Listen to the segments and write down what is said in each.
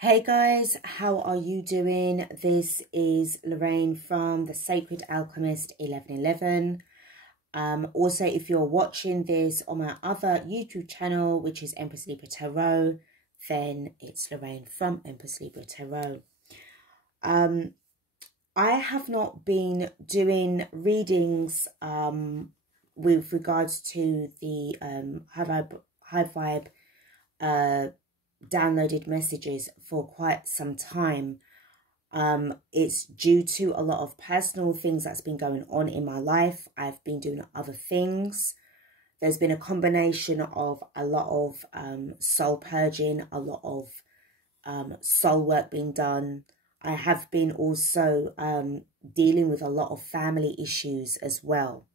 Hey guys, how are you doing? This is Lorraine from the Sacred Alchemist 1111. Also, if you're watching this on my other YouTube channel, which is Empress Libra Tarot, then it's Lorraine from Empress Libra Tarot. I have not been doing readings with regards to the high vibe downloaded messages for quite some time. It's due to a lot of personal things that's been going on in my life. I've been doing other things. There's been a combination of a lot of soul purging, a lot of soul work being done. I have been also dealing with a lot of family issues as well,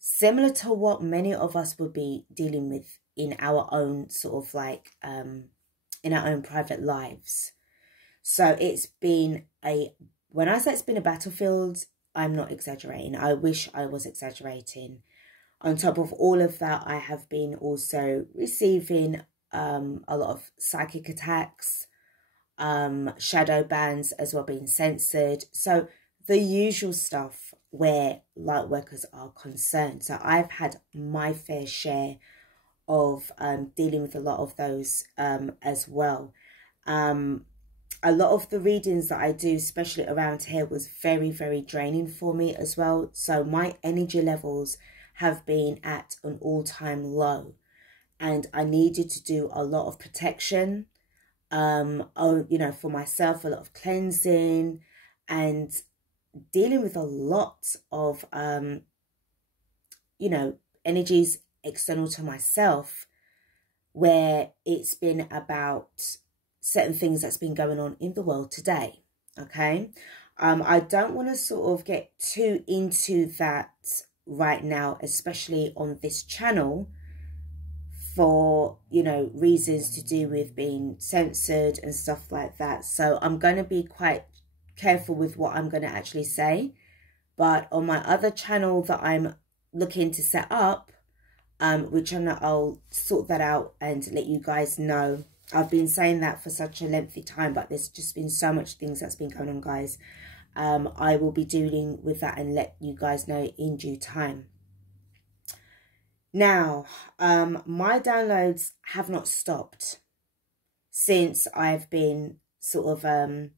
similar to what many of us would be dealing with in our own sort of like in our own private lives. So it's been when I say it's been a battlefield, I'm not exaggerating. I wish I was exaggerating. On top of all of that, I have been also receiving a lot of psychic attacks, shadow bans as well, being censored. So the usual stuff where light workers are concerned. So I've had my fair share of dealing with a lot of those as well. A lot of the readings that I do, especially around here, was very, very draining for me as well. So my energy levels have been at an all-time low, and I needed to do a lot of protection, for myself, a lot of cleansing and dealing with a lot of, energies external to myself, where it's been about certain things that's been going on in the world today. Okay, I don't want to sort of get too into that right now, especially on this channel, for reasons to do with being censored and stuff like that. So I'm going to be quite careful with what I'm going to actually say. But on my other channel that I'm looking to set up, which I'll sort that out and let you guys know. I've been saying that for such a lengthy time, but there's just been so much things that's been going on, guys. I will be dealing with that and let you guys know in due time. Now, my downloads have not stopped since I've been sort of,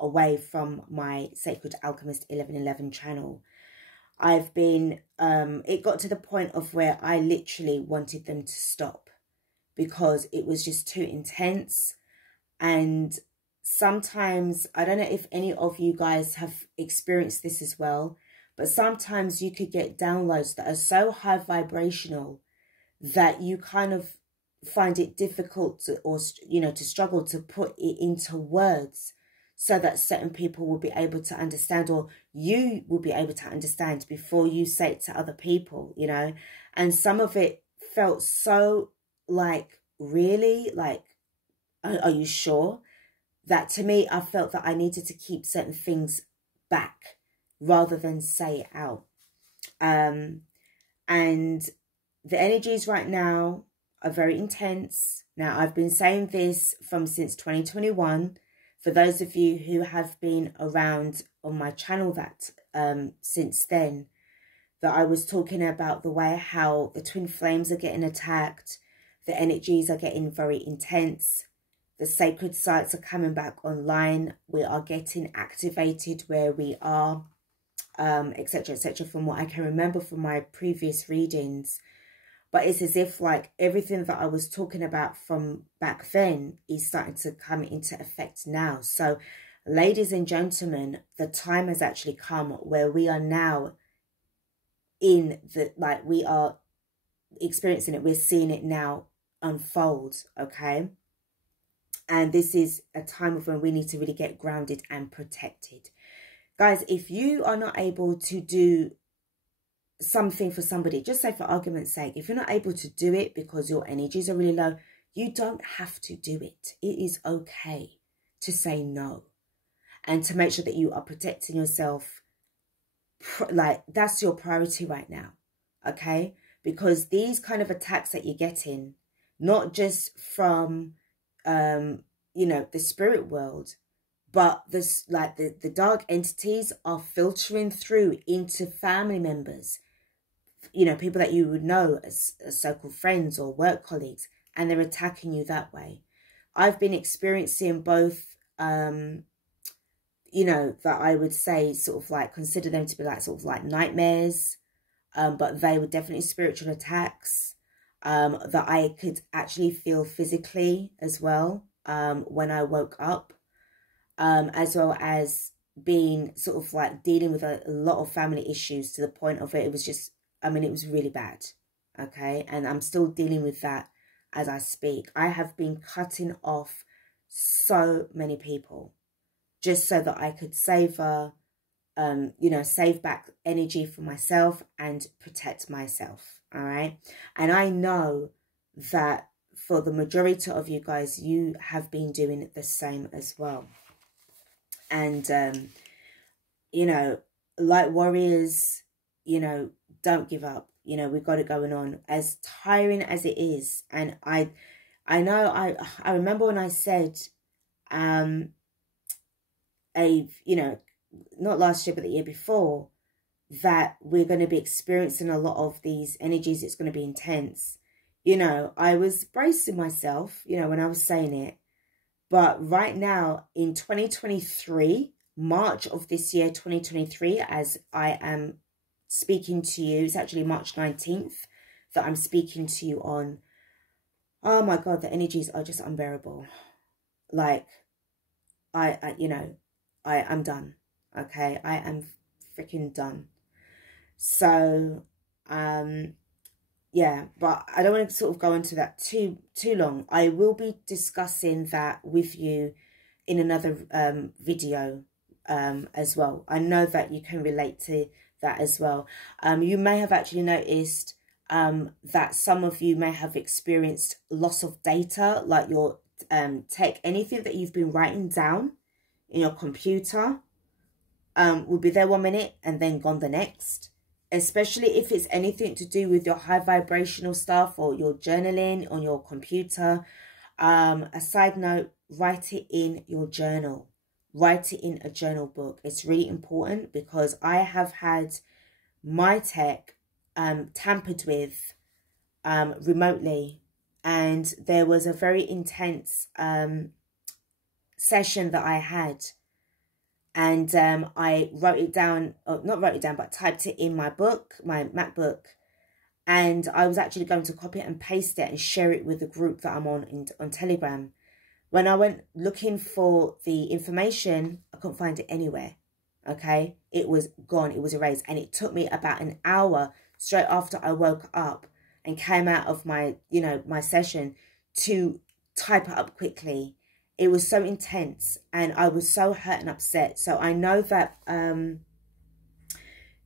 away from my Sacred Alchemist 1111 channel. I've been, it got to the point of where I literally wanted them to stop because it was just too intense. And sometimes, I don't know if any of you guys have experienced this as well, but sometimes you could get downloads that are so high vibrational that you kind of find it difficult to, or, to struggle to put it into words, so that certain people will be able to understand, or you will be able to understand before you say it to other people, And some of it felt so like, really? Like, are you sure? That to me, I felt that I needed to keep certain things back rather than say it out. And the energies right now are very intense. Now, I've been saying this since 2021. For those of you who have been around on my channel that since then, that I was talking about the way how the twin flames are getting attacked, the energies are getting very intense, the sacred sites are coming back online, we are getting activated where we are, etc., etc., from what I can remember from my previous readings. But it's as if like everything that I was talking about from back then is starting to come into effect now. So ladies and gentlemen, the time has actually come where we are now in the, like, we are experiencing it. We're seeing it now unfold, okay? And this is a time of when we need to really get grounded and protected. Guys, if you are not able to do something for somebody, just say for argument's sake, if you're not able to do it because your energies are really low, you don't have to do it. It is okay to say no, and to make sure that you are protecting yourself. Like, that's your priority right now, okay? Because these kind of attacks that you're getting, not just from you know, the spirit world. But this, like, the dark entities are filtering through into family members, you know, people that you would know as so-called friends or work colleagues, and they're attacking you that way. I've been experiencing both, you know, that I would say sort of like, consider them to be like sort of like nightmares, but they were definitely spiritual attacks, that I could actually feel physically as well, when I woke up, as well as being sort of like dealing with a lot of family issues, to the point of it was just, I mean, it was really bad, okay? And I'm still dealing with that as I speak. I have been cutting off so many people just so that I could savor, you know, save back energy for myself and protect myself, all right? And I know that for the majority of you guys, you have been doing the same as well. And, you know, light warriors, you know, don't give up. You know, we've got it going on, as tiring as it is. And I know, I remember when I said, you know, not last year, but the year before, that we're going to be experiencing a lot of these energies. It's going to be intense. You know, I was bracing myself, you know, when I was saying it. But right now in 2023, March of this year, 2023, as I am speaking to you, it's actually March 19th that I'm speaking to you on. Oh my God, the energies are just unbearable. Like, you know, I'm done. Okay, I am freaking done. So, yeah, but I don't want to sort of go into that too long. I will be discussing that with you in another video as well. I know that you can relate to that as well. You may have actually noticed that some of you may have experienced loss of data, like your tech, anything that you've been writing down in your computer will be there 1 minute and then gone the next. Especially if it's anything to do with your high vibrational stuff or your journaling on your computer. A side note, write it in your journal. Write it in a journal book. It's really important, because I have had my tech tampered with remotely, and there was a very intense session that I had. And I wrote it down, or not wrote it down, but typed it in my book, my MacBook. And I was actually going to copy it and paste it and share it with the group that I'm on Telegram. When I went looking for the information, I couldn't find it anywhere. Okay, it was gone. It was erased. And it took me about an hour straight after I woke up and came out of my, you know, my session to type it up quickly. It was so intense, and I was so hurt and upset. So I know that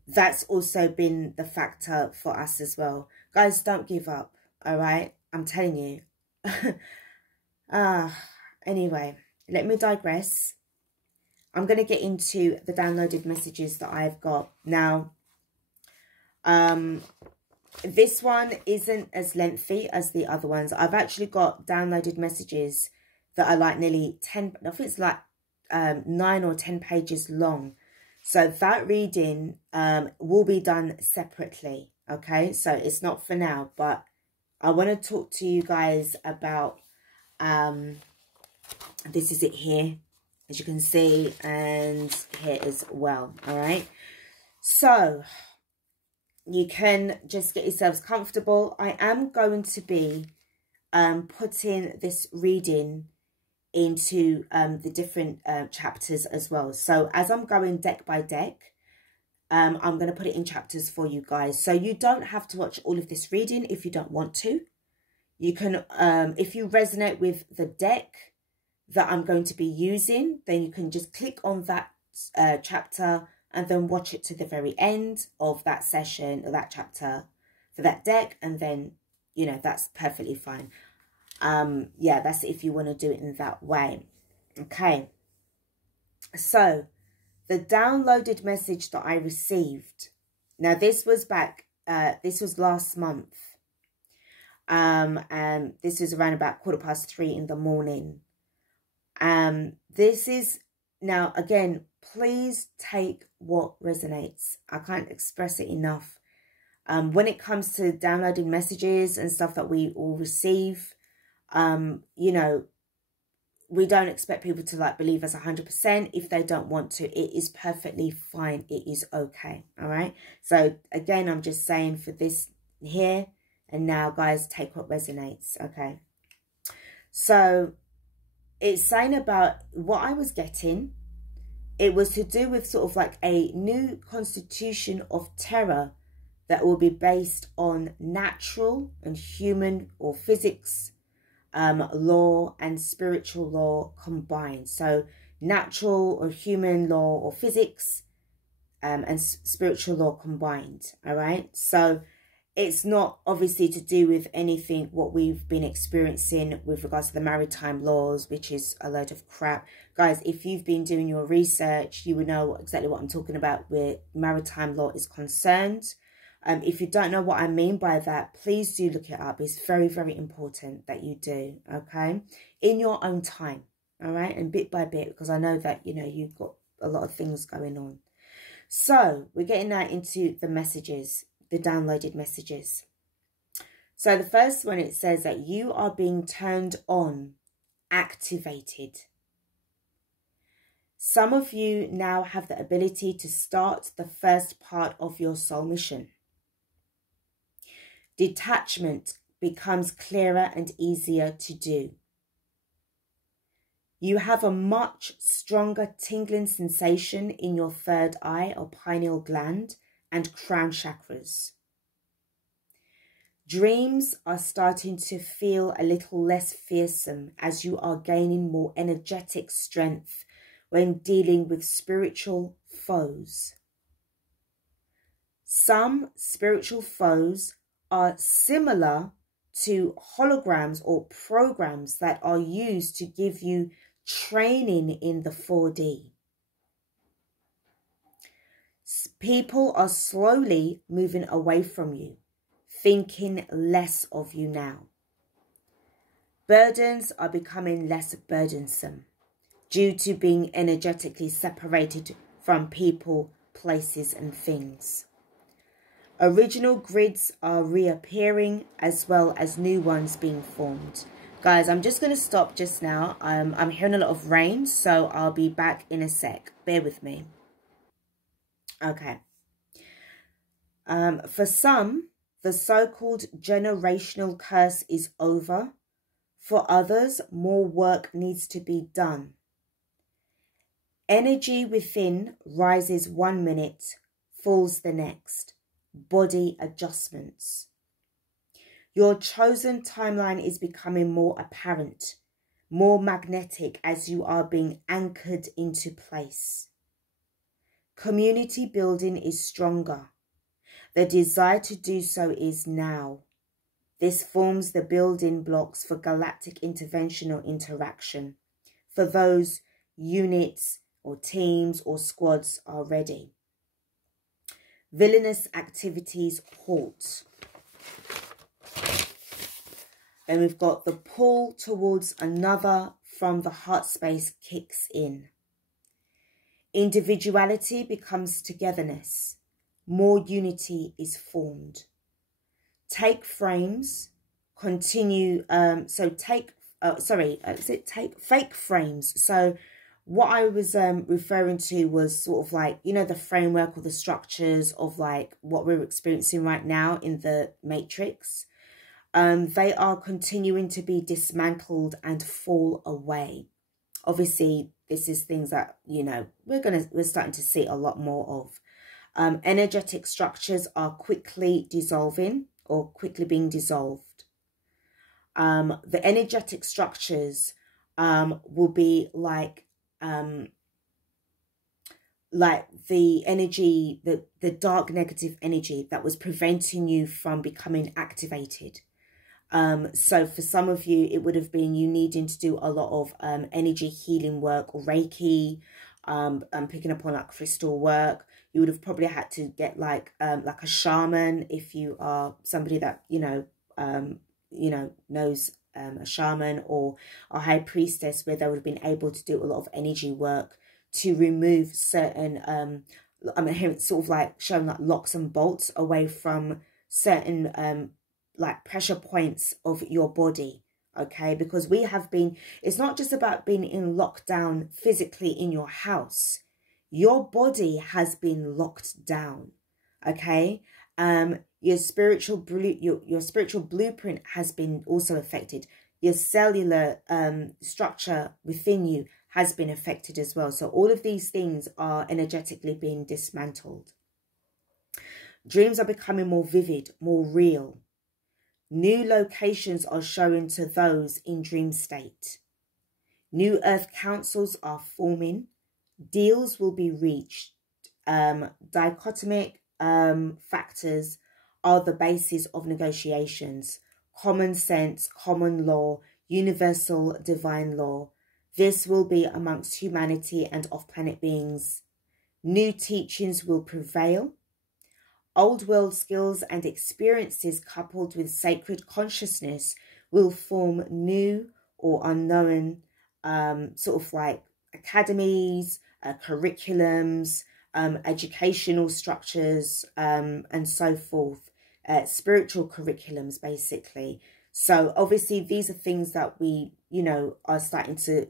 that's also been the factor for us as well. Guys, don't give up, all right? I'm telling you. Anyway, let me digress. I'm going to get into the downloaded messages that I've got. Now, this one isn't as lengthy as the other ones. I've actually got downloaded messages that are like nearly 10, I think it's like 9 or 10 pages long. So that reading will be done separately, okay? So it's not for now, but I want to talk to you guys about, this is it here, as you can see, and here as well, all right? So you can just get yourselves comfortable. I am going to be putting this reading into the different chapters as well. So as I'm going deck by deck, I'm going to put it in chapters for you guys. So you don't have to watch all of this reading if you don't want to. You can, if you resonate with the deck that I'm going to be using, then you can just click on that chapter and then watch it to the very end of that session or that chapter for that deck. And then, you know, that's perfectly fine. Yeah, that's if you want to do it in that way. Okay, so the downloaded message that I received, now this was back, this was last month, and this was around about 3:15 in the morning. This is, now again, please take what resonates. I can't express it enough. When it comes to downloading messages and stuff that we all receive, you know, we don't expect people to like believe us 100%. If they don't want to, it is perfectly fine. It is okay. All right. So again, I'm just saying for this here and now, guys, take what resonates. Okay. So it's saying about what I was getting. It was to do with sort of like a new constitution of terror that will be based on natural and human or physics, law and spiritual law combined. So natural or human law or physics and spiritual law combined. All right. So it's not obviously to do with anything what we've been experiencing with regards to the maritime laws, which is a load of crap. Guys, if you've been doing your research, you will know exactly what I'm talking about where maritime law is concerned. If you don't know what I mean by that, please do look it up. It's very, very important that you do, okay? In your own time, all right? And bit by bit, because I know that, you know, you've got a lot of things going on. So we're getting now into the messages, the downloaded messages. So the first one, it says that you are being turned on, activated. Some of you now have the ability to start the first part of your soul mission. Detachment becomes clearer and easier to do. You have a much stronger tingling sensation in your third eye or pineal gland and crown chakras. Dreams are starting to feel a little less fearsome as you are gaining more energetic strength when dealing with spiritual foes. Some spiritual foes are similar to holograms or programs that are used to give you training in the 4D. People are slowly moving away from you, thinking less of you now. Burdens are becoming less burdensome due to being energetically separated from people, places, and things. Original grids are reappearing as well as new ones being formed. Guys, I'm just going to stop just now. I'm hearing a lot of rain, so I'll be back in a sec. Bear with me. Okay. For some, the so-called generational curse is over. For others, more work needs to be done. Energy within rises 1 minute, falls the next. Body adjustments. Your chosen timeline is becoming more apparent, more magnetic as you are being anchored into place. Community building is stronger. The desire to do so is now. This forms the building blocks for galactic intervention or interaction. For those units or teams or squads are ready. Villainous activities halt. Then we've got the pull towards another from the heart space kicks in. Individuality becomes togetherness. More unity is formed. Take frames, continue, take fake frames. So what I was referring to was sort of like, you know, the framework or the structures of like what we're experiencing right now in the Matrix. They are continuing to be dismantled and fall away. Obviously, this is things that, you know, we're starting to see a lot more of. Energetic structures are quickly dissolving or quickly being dissolved. The energetic structures will be like the energy, the dark negative energy that was preventing you from becoming activated. So for some of you, it would have been you needing to do a lot of energy healing work or Reiki, picking up on like crystal work. You would have probably had to get like a shaman if you are somebody that, knows a shaman or a high priestess, where they would have been able to do a lot of energy work to remove certain, I mean, here it's sort of like showing like locks and bolts away from certain like pressure points of your body. Okay, because we have been, it's not just about being in lockdown physically in your house. Your body has been locked down. Okay, your spiritual your spiritual blueprint has been also affected. Your cellular structure within you has been affected as well. So all of these things are energetically being dismantled. Dreams are becoming more vivid, more real. New locations are shown to those in dream state. New earth councils are forming. Deals will be reached. Dichotomic factors are the basis of negotiations. Common sense, common law, universal divine law. This will be amongst humanity and off-planet beings. New teachings will prevail. Old world skills and experiences coupled with sacred consciousness will form new or unknown sort of like academies, curriculums, educational structures, and so forth, spiritual curriculums basically. So obviously these are things that we, you know, are starting to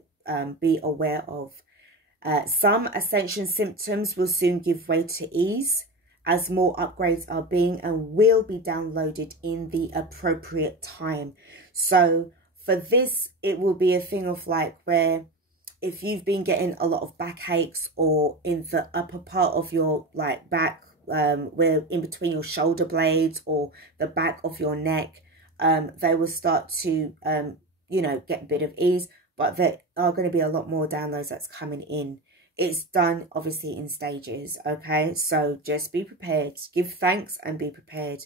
be aware of. Some ascension symptoms will soon give way to ease, as more upgrades are being and will be downloaded in the appropriate time. So for this, it will be a thing of like where if you've been getting a lot of backaches or in the upper part of your like back, where in between your shoulder blades or the back of your neck, they will start to, you know, get a bit of ease, but there are going to be a lot more downloads that's coming in. It's done obviously in stages, okay? So just be prepared, give thanks and be prepared.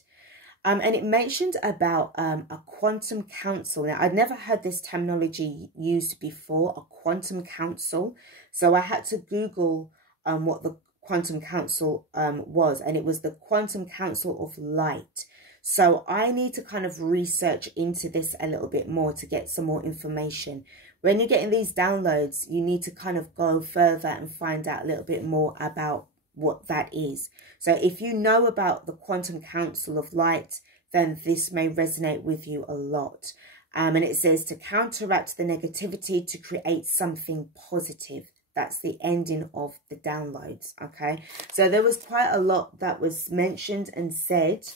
And it mentioned about a quantum council. Now, I'd never heard this terminology used before, a quantum council. So I had to Google what the quantum council was, and it was the Quantum Council of Light. So I need to kind of research into this a little bit more to get some more information. When you're getting these downloads, you need to kind of go further and find out a little bit more about what that is. So if you know about the Quantum Council of Light, then this may resonate with you a lot. And it says to counteract the negativity to create something positive. That's the ending of the downloads, okay? So there was quite a lot that was mentioned and said.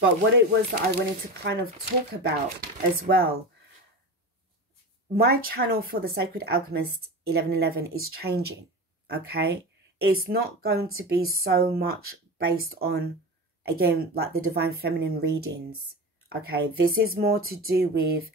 But what it was that I wanted to kind of talk about as well, my channel for the Sacred Alchemist 1111 is changing, okay? It's not going to be so much based on, again, like the Divine Feminine readings, okay? This is more to do with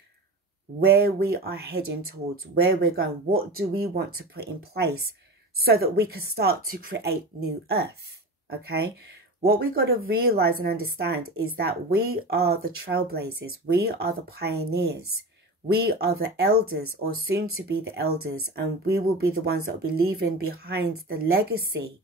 where we are heading towards, where we're going, what do we want to put in place so that we can start to create new earth, okay? What we got to realize and understand is that we are the trailblazers. We are the pioneers. We are the elders, or soon to be the elders. And we will be the ones that will be leaving behind the legacy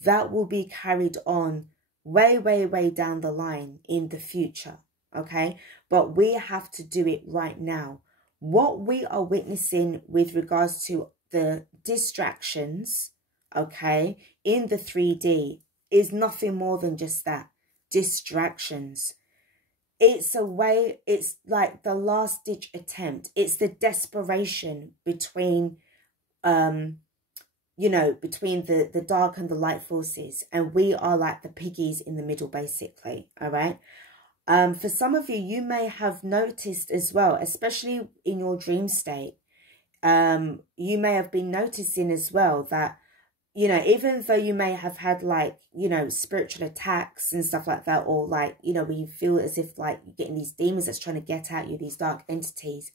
that will be carried on way, way, way down the line in the future. Okay. But we have to do it right now. What we are witnessing with regards to the distractions, okay, in the 3D, is nothing more than just that, distractions. It's a way, it's like the last ditch attempt. It's the desperation between, you know, between the dark and the light forces. And we are like the piggies in the middle, basically. All right. For some of you, you may have noticed as well, especially in your dream state, you may have been noticing as well that, you know, even though you may have had like, you know, spiritual attacks and stuff like that, or like, you know, where you feel as if like you're getting these demons that's trying to get at you, these dark entities,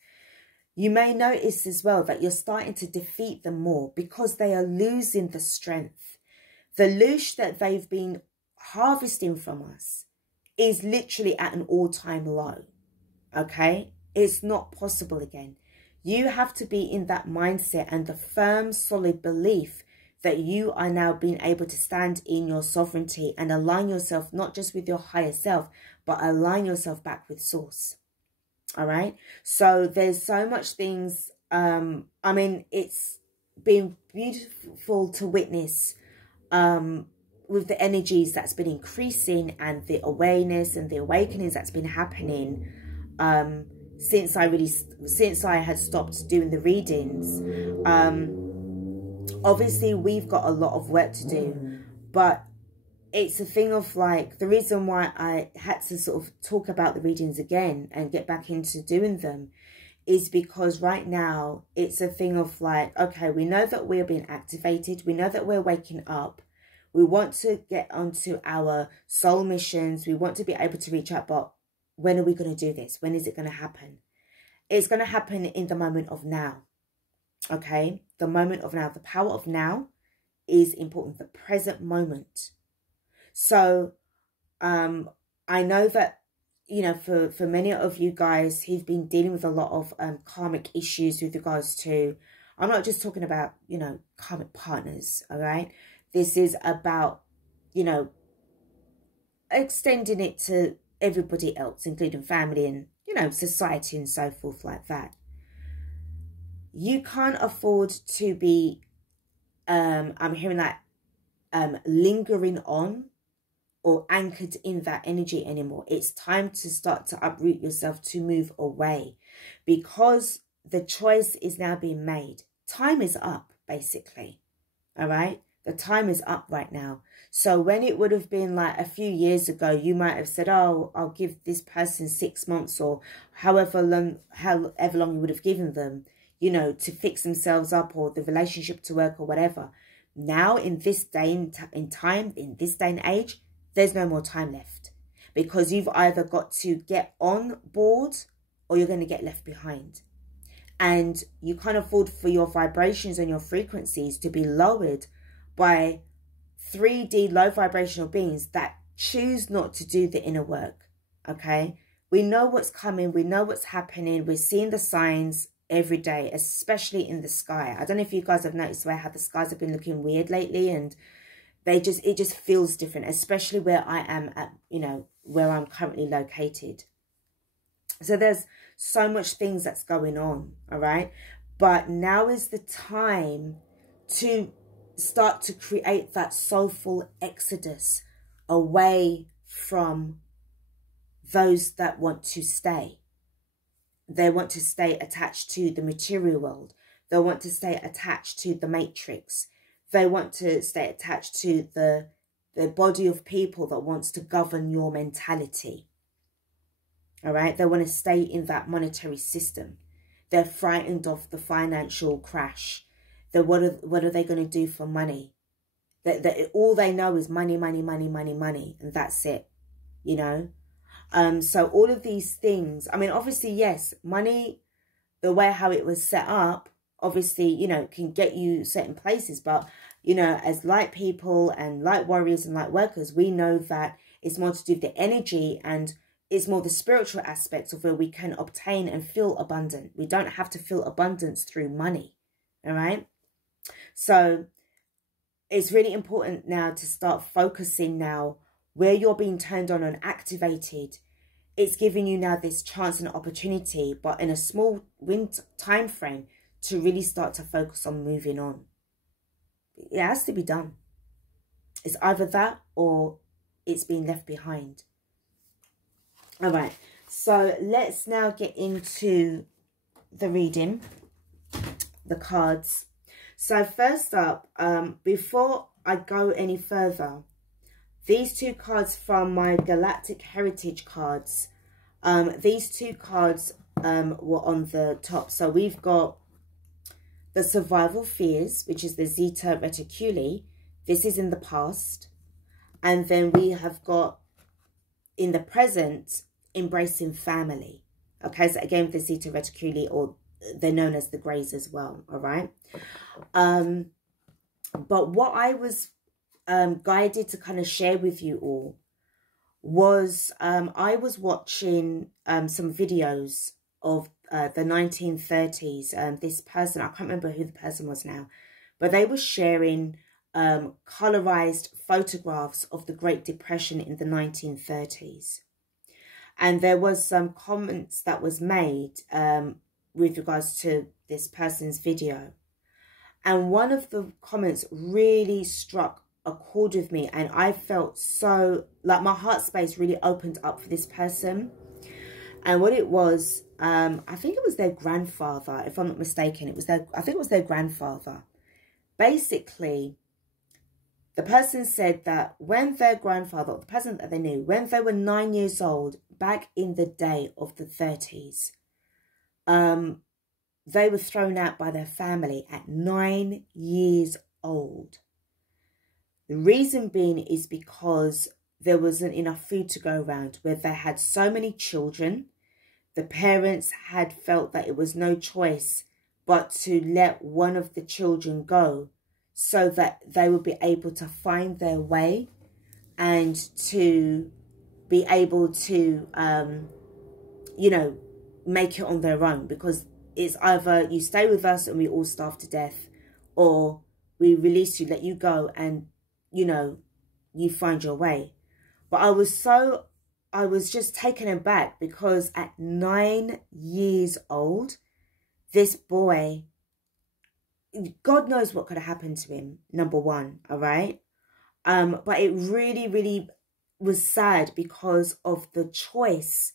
you may notice as well that you're starting to defeat them more because they are losing the strength. The loosh that they've been harvesting from us is literally at an all-time low, okay? It's not possible again. You have to be in that mindset and the firm, solid belief that you are now being able to stand in your sovereignty and align yourself not just with your higher self, but align yourself back with source. All right. So there's so much things. I mean, it's been beautiful to witness with the energies that's been increasing and the awareness and the awakenings that's been happening since I had stopped doing the readings. Obviously we've got a lot of work to do, but it's a thing of like, the reason why I had to sort of talk about the readings again and get back into doing them is because right now it's a thing of like, okay, we know that we're being activated. We know that we're waking up. We want to get onto our soul missions. We want to be able to reach out, but when are we going to do this? When is it going to happen? It's going to happen in the moment of now. Okay? The moment of now. The power of now is important. The present moment. So, I know that, you know, for many of you guys who've been dealing with a lot of karmic issues with regards to, I'm not just talking about, you know, karmic partners, all right? This is about, you know, extending it to everybody else, including family and, you know, society and so forth like that. You can't afford to be, I'm hearing that, lingering on or anchored in that energy anymore. It's time to start to uproot yourself, to move away, because the choice is now being made. Time is up, basically. All right? The time is up right now. So when it would have been like a few years ago, you might have said, oh, I'll give this person 6 months or however long you would have given them, you know, to fix themselves up or the relationship to work or whatever. Now, in this day in time, in this day and age, there's no more time left, because you've either got to get on board or you're going to get left behind. And you can't afford for your vibrations and your frequencies to be lowered by 3D low vibrational beings that choose not to do the inner work. Okay? We know what's coming. We know what's happening. We're seeing the signs every day, especially in the sky. I don't know if you guys have noticed how the skies have been looking weird lately, and it just feels different, especially where I am at, you know, where I'm currently located. So there's so much things that's going on, all right? But now is the time to start to create that soulful exodus away from those that want to stay. They want to stay attached to the material world. They want to stay attached to the matrix. They want to stay attached to the body of people that wants to govern your mentality. All right? They want to stay in that monetary system. They're frightened of the financial crash. What are they going to do for money? All they know is money, money, money, money, money. And that's it, you know? So all of these things, I mean, obviously, yes, money, the way how it was set up, obviously, you know, can get you certain places. But, you know, as light people and light warriors and light workers, we know that it's more to do with the energy, and it's more the spiritual aspects of where we can obtain and feel abundant. We don't have to feel abundance through money. All right. So it's really important now to start focusing now where you're being turned on and activated. It's giving you now this chance and opportunity, but in a small time frame, to really start to focus on moving on. It has to be done. It's either that or it's being left behind. All right. So let's now get into the reading, the cards. So first up, before I go any further, these two cards from my Galactic Heritage cards, these two cards were on the top. So we've got the Survival Fears, which is the Zeta Reticuli. This is in the past. And then we have got, in the present, Embracing Family. Okay, so again, the Zeta Reticuli, or they're known as the Greys as well, all right? But what I was guided to kind of share with you all was I was watching some videos of the 1930s. This person, I can't remember who the person was now, but they were sharing colorized photographs of the Great Depression in the 1930s. And there was some comments that was made with regards to this person's video. And one of the comments really struck a chord with me. And I felt so, like my heart space really opened up for this person. And what it was, I think it was their grandfather, if I'm not mistaken. I think it was their grandfather. Basically, the person said that when their grandfather, or the person that they knew, when they were 9 years old, back in the day of the 30s, they were thrown out by their family at 9 years old. The reason being is because there wasn't enough food to go around, where they had so many children. The parents had felt that it was no choice but to let one of the children go so that they would be able to find their way and to be able to, you know, make it on their own. Because it's either you stay with us and we all starve to death, or we release you, let you go, and, you know, you find your way. But I was just taken aback, because at 9 years old, this boy, God knows what could have happened to him, number one, all right? But it really, really was sad because of the choice,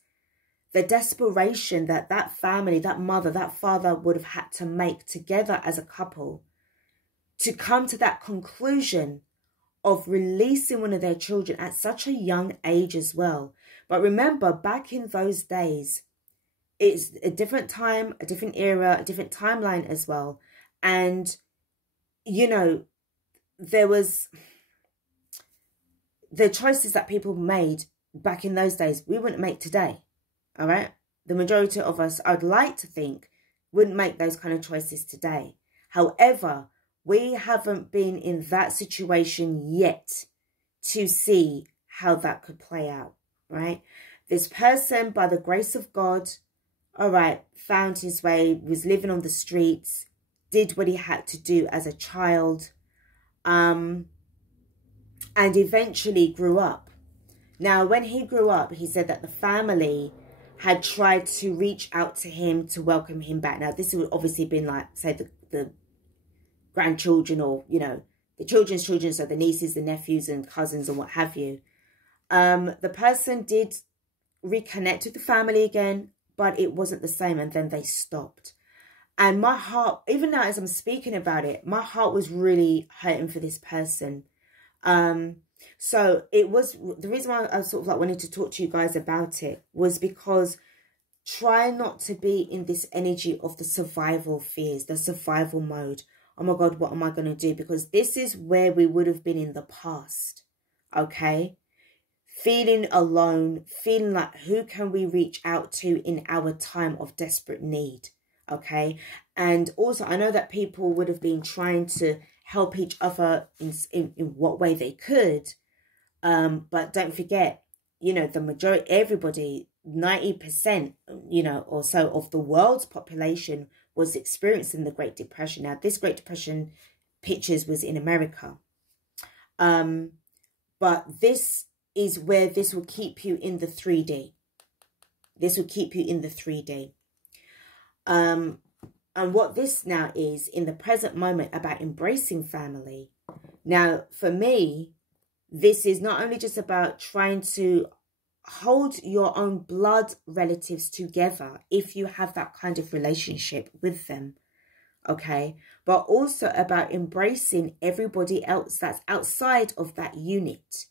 the desperation that that family, that mother, that father would have had to make together as a couple to come to that conclusion of releasing one of their children at such a young age as well. But remember, back in those days, it's a different time, a different era, a different timeline as well. And, you know, there was the choices that people made back in those days, we wouldn't make today. All right. The majority of us, I'd like to think, wouldn't make those kind of choices today. However, we haven't been in that situation yet to see how that could play out, right? This person, by the grace of God, all right, found his way, was living on the streets, did what he had to do as a child, and eventually grew up. Now, when he grew up, he said that the family had tried to reach out to him to welcome him back. Now, this would obviously been like, say, the grandchildren, or, you know, the children's children, so the nieces, the nephews and cousins and what have you. The person did reconnect with the family again, but it wasn't the same, and then they stopped. And my heart, even now as I'm speaking about it, my heart was really hurting for this person. So it was, the reason why I sort of like wanted to talk to you guys about it was because try not to be in this energy of the survival fears, the survival mode. Oh my God, what am I going to do? Because this is where we would have been in the past. Okay. Feeling alone, feeling like who can we reach out to in our time of desperate need. Okay. And also I know that people would have been trying to help each other in what way they could. But don't forget, you know, the majority, everybody, 90%, you know, or so of the world's population was experiencing the Great Depression. Now, this Great Depression pictures was in America. But this is where this will keep you in the 3D. This will keep you in the 3D. And what this now is in the present moment about embracing family. Now, for me, this is not only just about trying to hold your own blood relatives together if you have that kind of relationship with them, okay? But also about embracing everybody else that's outside of that unit.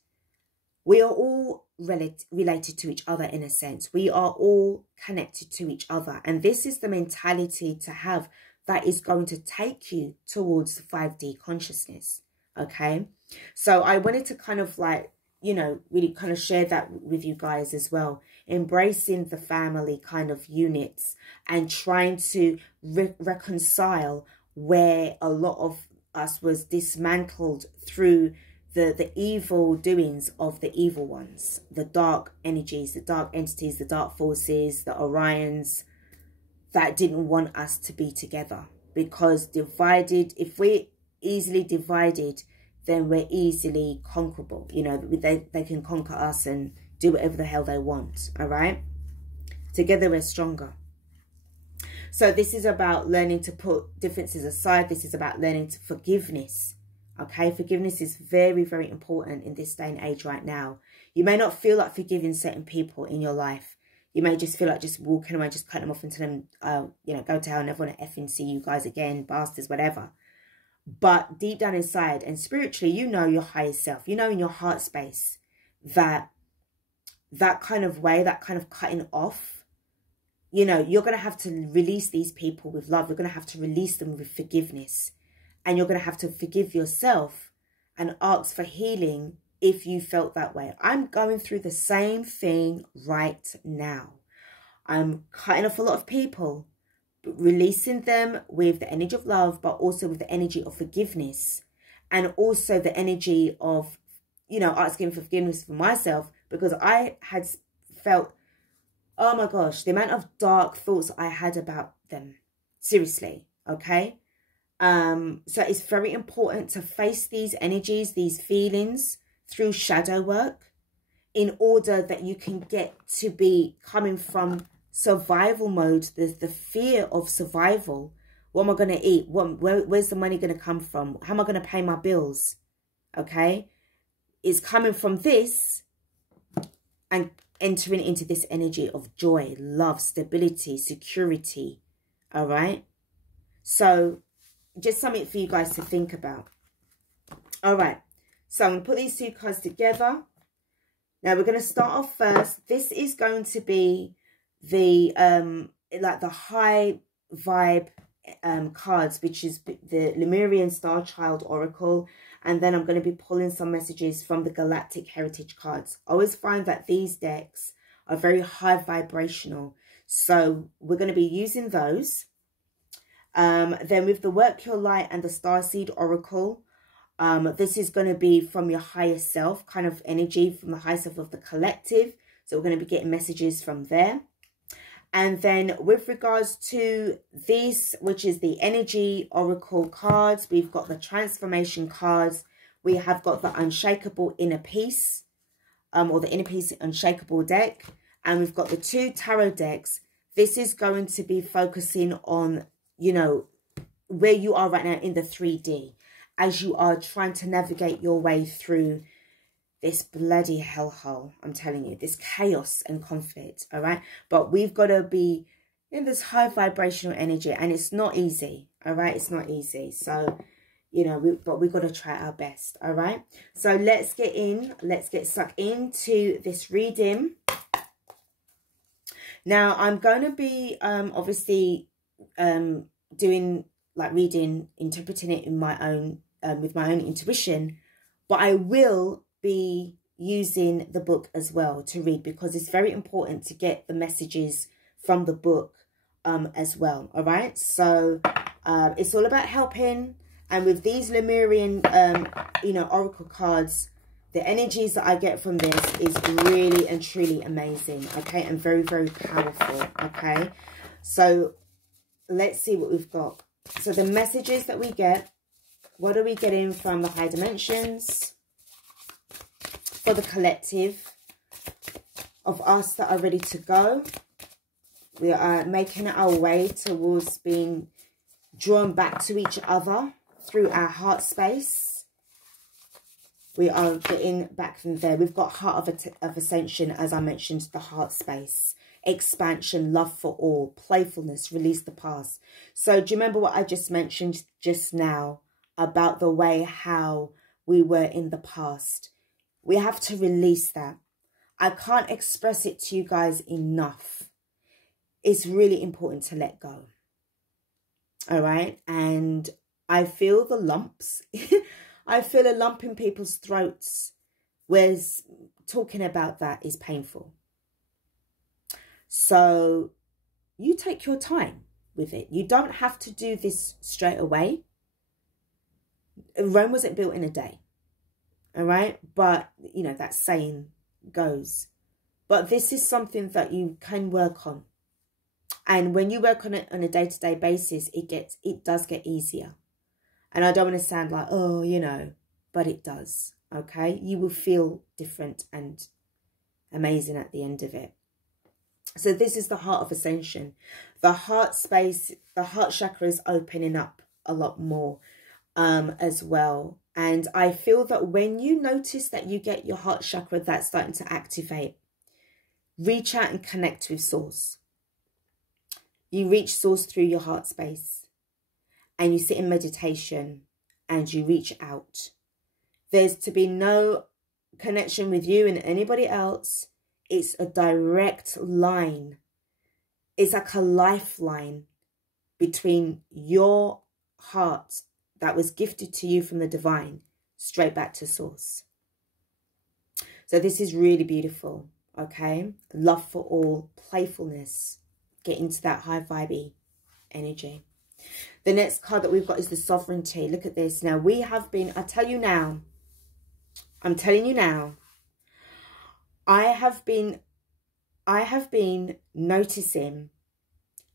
We are all related to each other in a sense. We are all connected to each other. And this is the mentality to have that is going to take you towards the 5D consciousness, okay? So I wanted to kind of like, you know, really kind of share that with you guys as well. Embracing the family kind of units and trying to reconcile where a lot of us was dismantled through the evil doings of the evil ones, the dark energies, the dark entities, the dark forces, the Orions that didn't want us to be together. Because divided, if we're easily divided, then we're easily conquerable. You know, they can conquer us and do whatever the hell they want, all right? Together we're stronger. So this is about learning to put differences aside. This is about learning to forgiveness, okay? Forgiveness is very, very important in this day and age right now. You may not feel like forgiving certain people in your life. You may just feel like just walking away, just cutting them off and telling them, you know, go to hell, I never want to effing see you guys again, bastards, whatever. But deep down inside and spiritually, you know your higher self. You know in your heart space that that kind of way, that kind of cutting off, you know, you're going to have to release these people with love. You're going to have to release them with forgiveness. And you're going to have to forgive yourself and ask for healing if you felt that way. I'm going through the same thing right now. I'm cutting off a lot of people, releasing them with the energy of love, but also with the energy of forgiveness. And also the energy of, you know, asking for forgiveness for myself, because I had felt, oh my gosh, the amount of dark thoughts I had about them. Seriously, okay? So it's very important to face these energies, these feelings through shadow work in order that you can get to be coming from survival mode, the fear of survival. What am I going to eat? Where's the money going to come from? How am I going to pay my bills? Okay? It's coming from this and entering into this energy of joy, love, stability, security. All right? So just something for you guys to think about. All right. So I'm going to put these two cards together. Now we're going to start off first. This is going to be the like the high vibe cards, which is the Lemurian Starchild Oracle. And then I'm going to be pulling some messages from the Galactic Heritage cards. I always find that these decks are very high vibrational. So we're going to be using those. Then with the Work Your Light and the Starseed Oracle, this is going to be from your higher self, kind of energy from the higher self of the collective. So we're going to be getting messages from there. And then with regards to this, which is the Energy Oracle cards, we've got the Transformation cards. We have got the Unshakeable Inner Peace, or the Inner Peace Unshakeable deck. And we've got the two tarot decks. This is going to be focusing on, you know, where you are right now in the 3D, as you are trying to navigate your way through this bloody hellhole, I'm telling you, this chaos and conflict, all right? But we've got to be in this high vibrational energy, and it's not easy, all right? It's not easy. So, you know, but we've got to try our best, all right? So let's get stuck into this reading. Now, I'm going to be obviously doing like reading, interpreting it in my own, with my own intuition, but I will be using the book as well to read, because it's very important to get the messages from the book as well. All right, so it's all about helping. And with these Lemurian you know, oracle cards, the energies that I get from this is really and truly amazing, okay, and very, very powerful, okay? So let's see what we've got. So the messages that we get, what are we getting from the high dimensions for the collective of us that are ready to go? We are making our way towards being drawn back to each other through our heart space. We are getting back from there. We've got Heart of Ascension, as I mentioned, the heart space. Expansion, love for all, playfulness, release the past. So do you remember what I just mentioned just now about the way how we were in the past? We have to release that. I can't express it to you guys enough. It's really important to let go. All right. And I feel the lumps. I feel a lump in people's throats, whereas talking about that is painful. So you take your time with it. You don't have to do this straight away. Rome wasn't built in a day. All right. But, you know, that saying goes. But this is something that you can work on. And when you work on it on a day-to-day basis, it does get easier. And I don't want to sound like, oh, you know, but it does. Okay. You will feel different and amazing at the end of it. So this is the heart of ascension. The heart space, the heart chakra is opening up a lot more as well. And I feel that when you notice that you get your heart chakra that's starting to activate, reach out and connect with source. You reach source through your heart space and you sit in meditation and you reach out. There's to be no connection with you and anybody else. It's a direct line. It's like a lifeline between your heart that was gifted to you from the divine straight back to source. So this is really beautiful, okay? Love for all, playfulness. Get into that high vibey energy. The next card that we've got is the sovereignty. Look at this. Now we have been, I'm telling you now, I have been noticing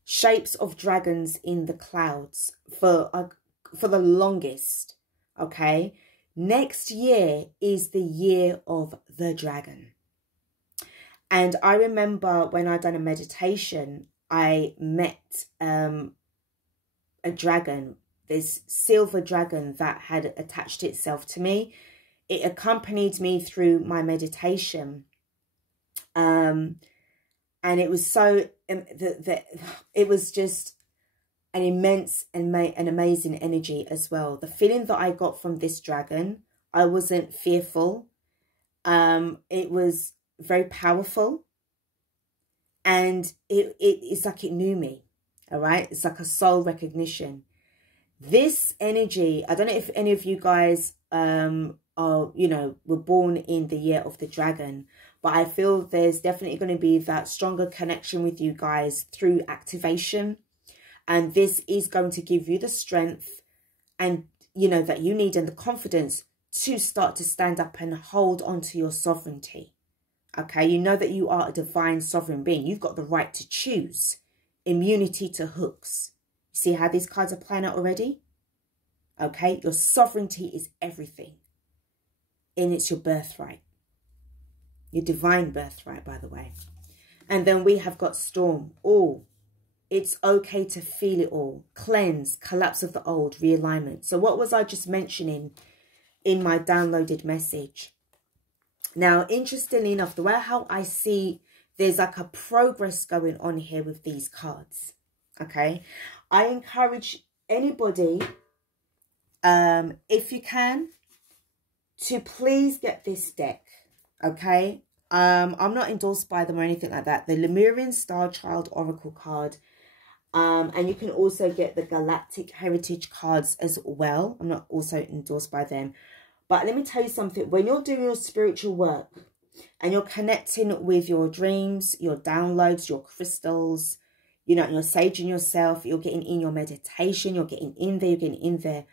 shapes of dragons in the clouds for the longest, okay? Next year is the year of the dragon. And I remember when I done a meditation, I met a dragon, this silver dragon that had attached itself to me. It accompanied me through my meditation. And it was so, it was just an immense and an amazing energy as well. The feeling that I got from this dragon, I wasn't fearful. It was very powerful. And it's like it knew me, all right? It's like a soul recognition. This energy, I don't know if any of you guys are, you know, were born in the year of the dragon, but I feel there's definitely going to be that stronger connection with you guys through activation. And this is going to give you the strength and, you know, that you need and the confidence to start to stand up and hold on to your sovereignty. Okay, you know that you are a divine sovereign being. You've got the right to choose. Immunity to hooks. You see how these cards are playing out already? Okay, your sovereignty is everything. And it's your birthright. Your divine birthright, by the way. And then we have got storm. Oh, it's okay to feel it all. Cleanse, collapse of the old, realignment. So what was I just mentioning in my downloaded message? Now, interestingly enough, the way how I see there's like a progress going on here with these cards. Okay. I encourage anybody, if you can, to please get this deck. Okay. I'm not endorsed by them or anything like that. The Lemurian Starchild Oracle card. And you can also get the Galactic Heritage cards as well. I'm not also endorsed by them. But let me tell you something. When you're doing your spiritual work and you're connecting with your dreams, your downloads, your crystals, you know, you're saging yourself, you're getting in your meditation, you're getting in there,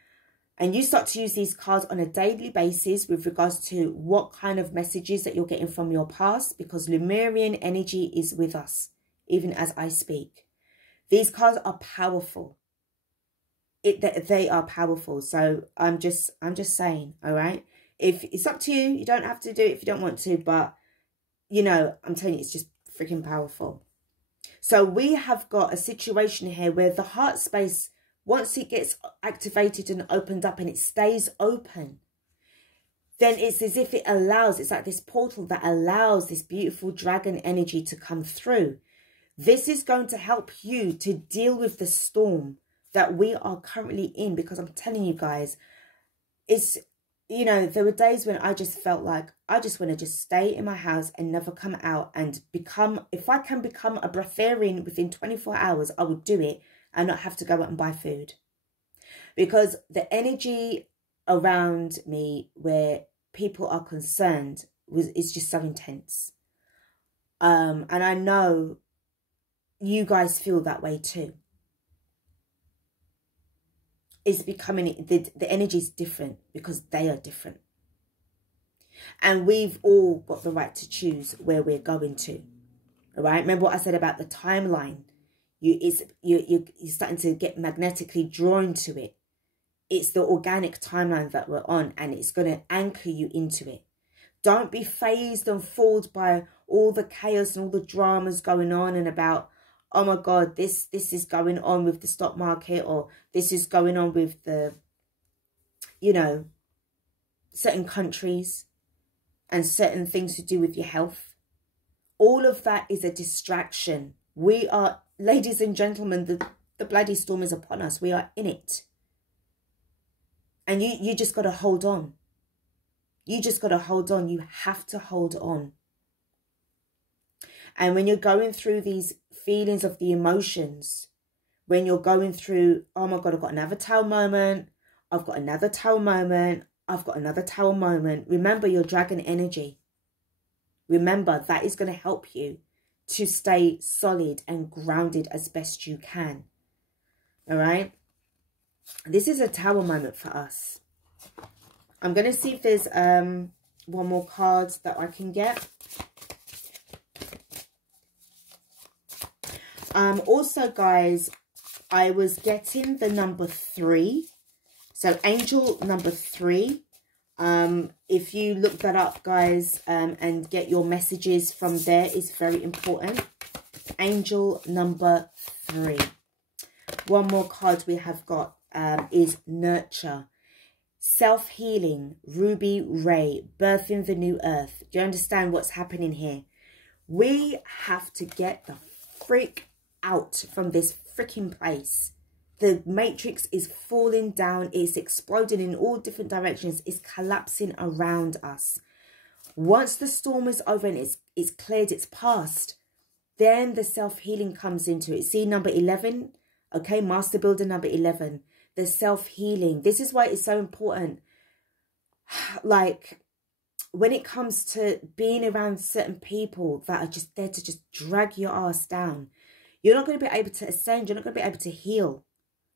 and you start to use these cards on a daily basis with regards to what kind of messages that you're getting from your past, because Lemurian energy is with us, even as I speak. These cards are powerful. They are powerful. So I'm just saying, all right? If it's up to you, you don't have to do it if you don't want to, but you know, I'm telling you, it's just freaking powerful. So we have got a situation here where the heart space, once it gets activated and opened up and it stays open, then it's as if it allows, it's like this portal that allows this beautiful dragon energy to come through. This is going to help you to deal with the storm that we are currently in, because I'm telling you guys, it's, you know, there were days when I just felt like I just want to just stay in my house and never come out and become, if I can become a breatharian within 24 hours, I would do it and not have to go out and buy food. Because the energy around me where people are concerned is just so intense. And I know you guys feel that way too. It's becoming, the energy is different because they are different. And we've all got the right to choose where we're going to. All right? Remember what I said about the timeline? You're starting to get magnetically drawn to it. It's the organic timeline that we're on, and it's going to anchor you into it. Don't be fazed and fooled by all the chaos and all the dramas going on, and about, oh my God, this is going on with the stock market, or this is going on with the, you know, certain countries and certain things to do with your health. All of that is a distraction. We are, ladies and gentlemen, the bloody storm is upon us. We are in it. And you just got to hold on. You just got to hold on. You have to hold on. And when you're going through these feelings of the emotions, when you're going through, oh my God, I've got another tower moment. I've got another tower moment. I've got another tower moment. Remember your dragon energy. Remember, that is going to help you to stay solid and grounded as best you can. All right. This is a tower moment for us. I'm going to see if there's one more card that I can get. Also, guys, I was getting the number 3. So angel number 3. If you look that up, guys, and get your messages from there, is very important. Angel number 3. One more card we have got is nurture, self-healing, ruby ray, birthing the new earth. Do you understand what's happening here? We have to get the freak out from this freaking place. The matrix is falling down. It's exploding in all different directions. It's collapsing around us. Once the storm is over and it's cleared, it's past, then the self-healing comes into it. See, number 11, okay, master builder number 11, the self-healing. This is why it's so important. Like, when it comes to being around certain people that are just there to just drag your ass down, you're not going to be able to ascend. You're not going to be able to heal.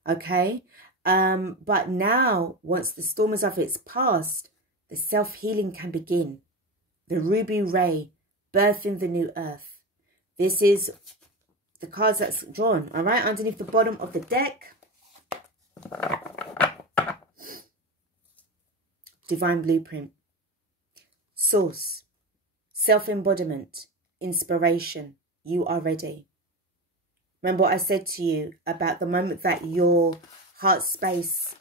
Okay. But now, once the storm is over, it's past, the self-healing can begin. The ruby ray, birthing the new earth. This is the cards that's drawn. All right. Underneath the bottom of the deck. Divine blueprint. Source. Self-embodiment. Inspiration. You are ready. Remember what I said to you about the moment that your heart space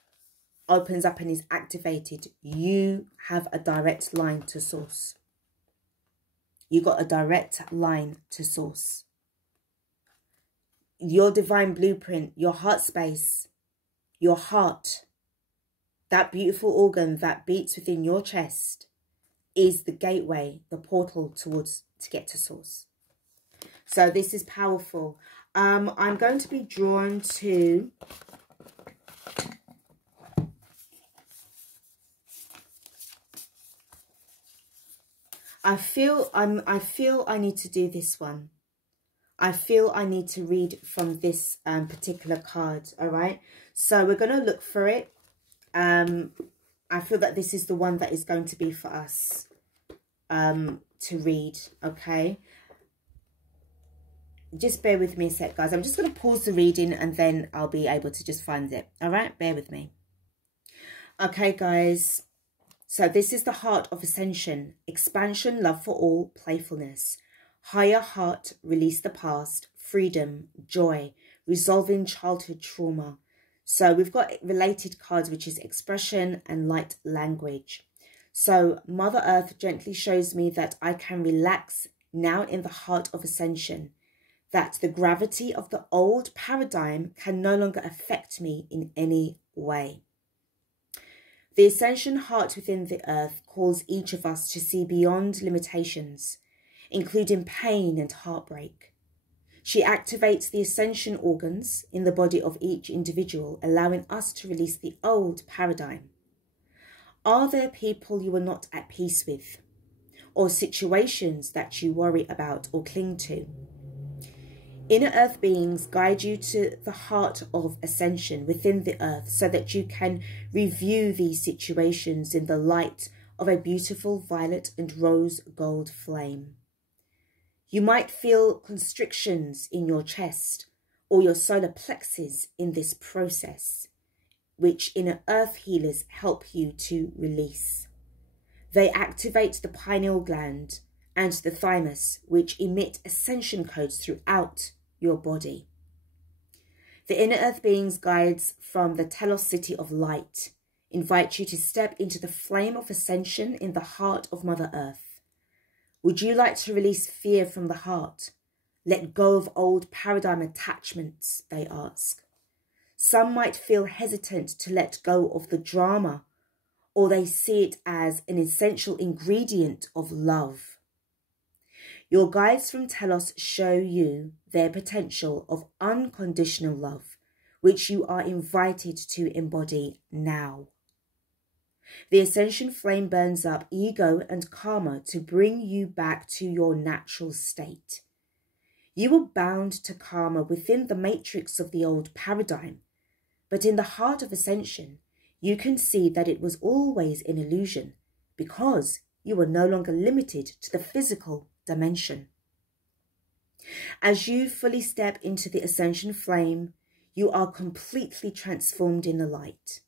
opens up and is activated, you have a direct line to source. You got a direct line to source. Your divine blueprint, your heart space, your heart, that beautiful organ that beats within your chest, is the gateway, the portal to get to source. So this is powerful. I'm going to be drawn to I feel I need to do this one. I feel I need to read from this particular card. All right. So we're going to look for it. I feel that this is the one that is going to be for us to read. Okay. Just bear with me a sec, guys. I'm just going to pause the reading and then I'll be able to just find it. All right. Bear with me. Okay, guys. So this is the heart of ascension, expansion, love for all, playfulness, higher heart, release the past, freedom, joy, resolving childhood trauma. So we've got related cards, which is expression and light language. So Mother Earth gently shows me that I can relax now in the heart of ascension, that the gravity of the old paradigm can no longer affect me in any way. The ascension heart within the earth calls each of us to see beyond limitations, including pain and heartbreak. She activates the ascension organs in the body of each individual, allowing us to release the old paradigm. Are there people you are not at peace with, or situations that you worry about or cling to? Inner earth beings guide you to the heart of ascension within the earth so that you can review these situations in the light of a beautiful violet and rose gold flame. You might feel constrictions in your chest or your solar plexus in this process, which inner earth healers help you to release. They activate the pineal gland and the thymus, which emit ascension codes throughout your body. The inner earth beings guides from the Telos city of light invite you to step into the flame of ascension in the heart of Mother Earth. Would you like to release fear from the heart? Let go of old paradigm attachments, they ask. Some might feel hesitant to let go of the drama, or they see it as an essential ingredient of love. Your guides from Telos show you their potential of unconditional love, which you are invited to embody now. The ascension flame burns up ego and karma to bring you back to your natural state. You were bound to karma within the matrix of the old paradigm, but in the heart of ascension, you can see that it was always an illusion because you were no longer limited to the physical dimension. As you fully step into the ascension flame, you are completely transformed in the light.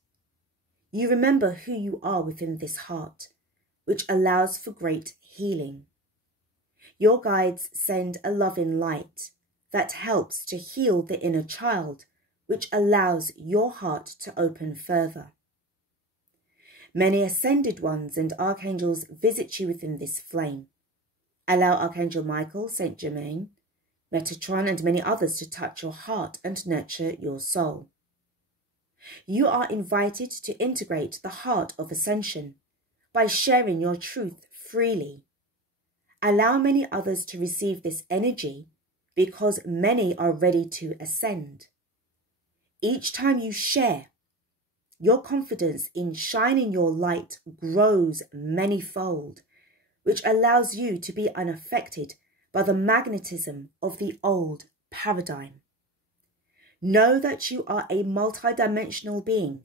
You remember who you are within this heart, which allows for great healing. Your guides send a loving light that helps to heal the inner child, which allows your heart to open further. Many ascended ones and archangels visit you within this flame. Allow Archangel Michael, Saint Germain, Metatron and many others to touch your heart and nurture your soul. You are invited to integrate the heart of ascension by sharing your truth freely. Allow many others to receive this energy because many are ready to ascend. Each time you share, your confidence in shining your light grows manyfold, which allows you to be unaffected by the magnetism of the old paradigm. Know that you are a multidimensional being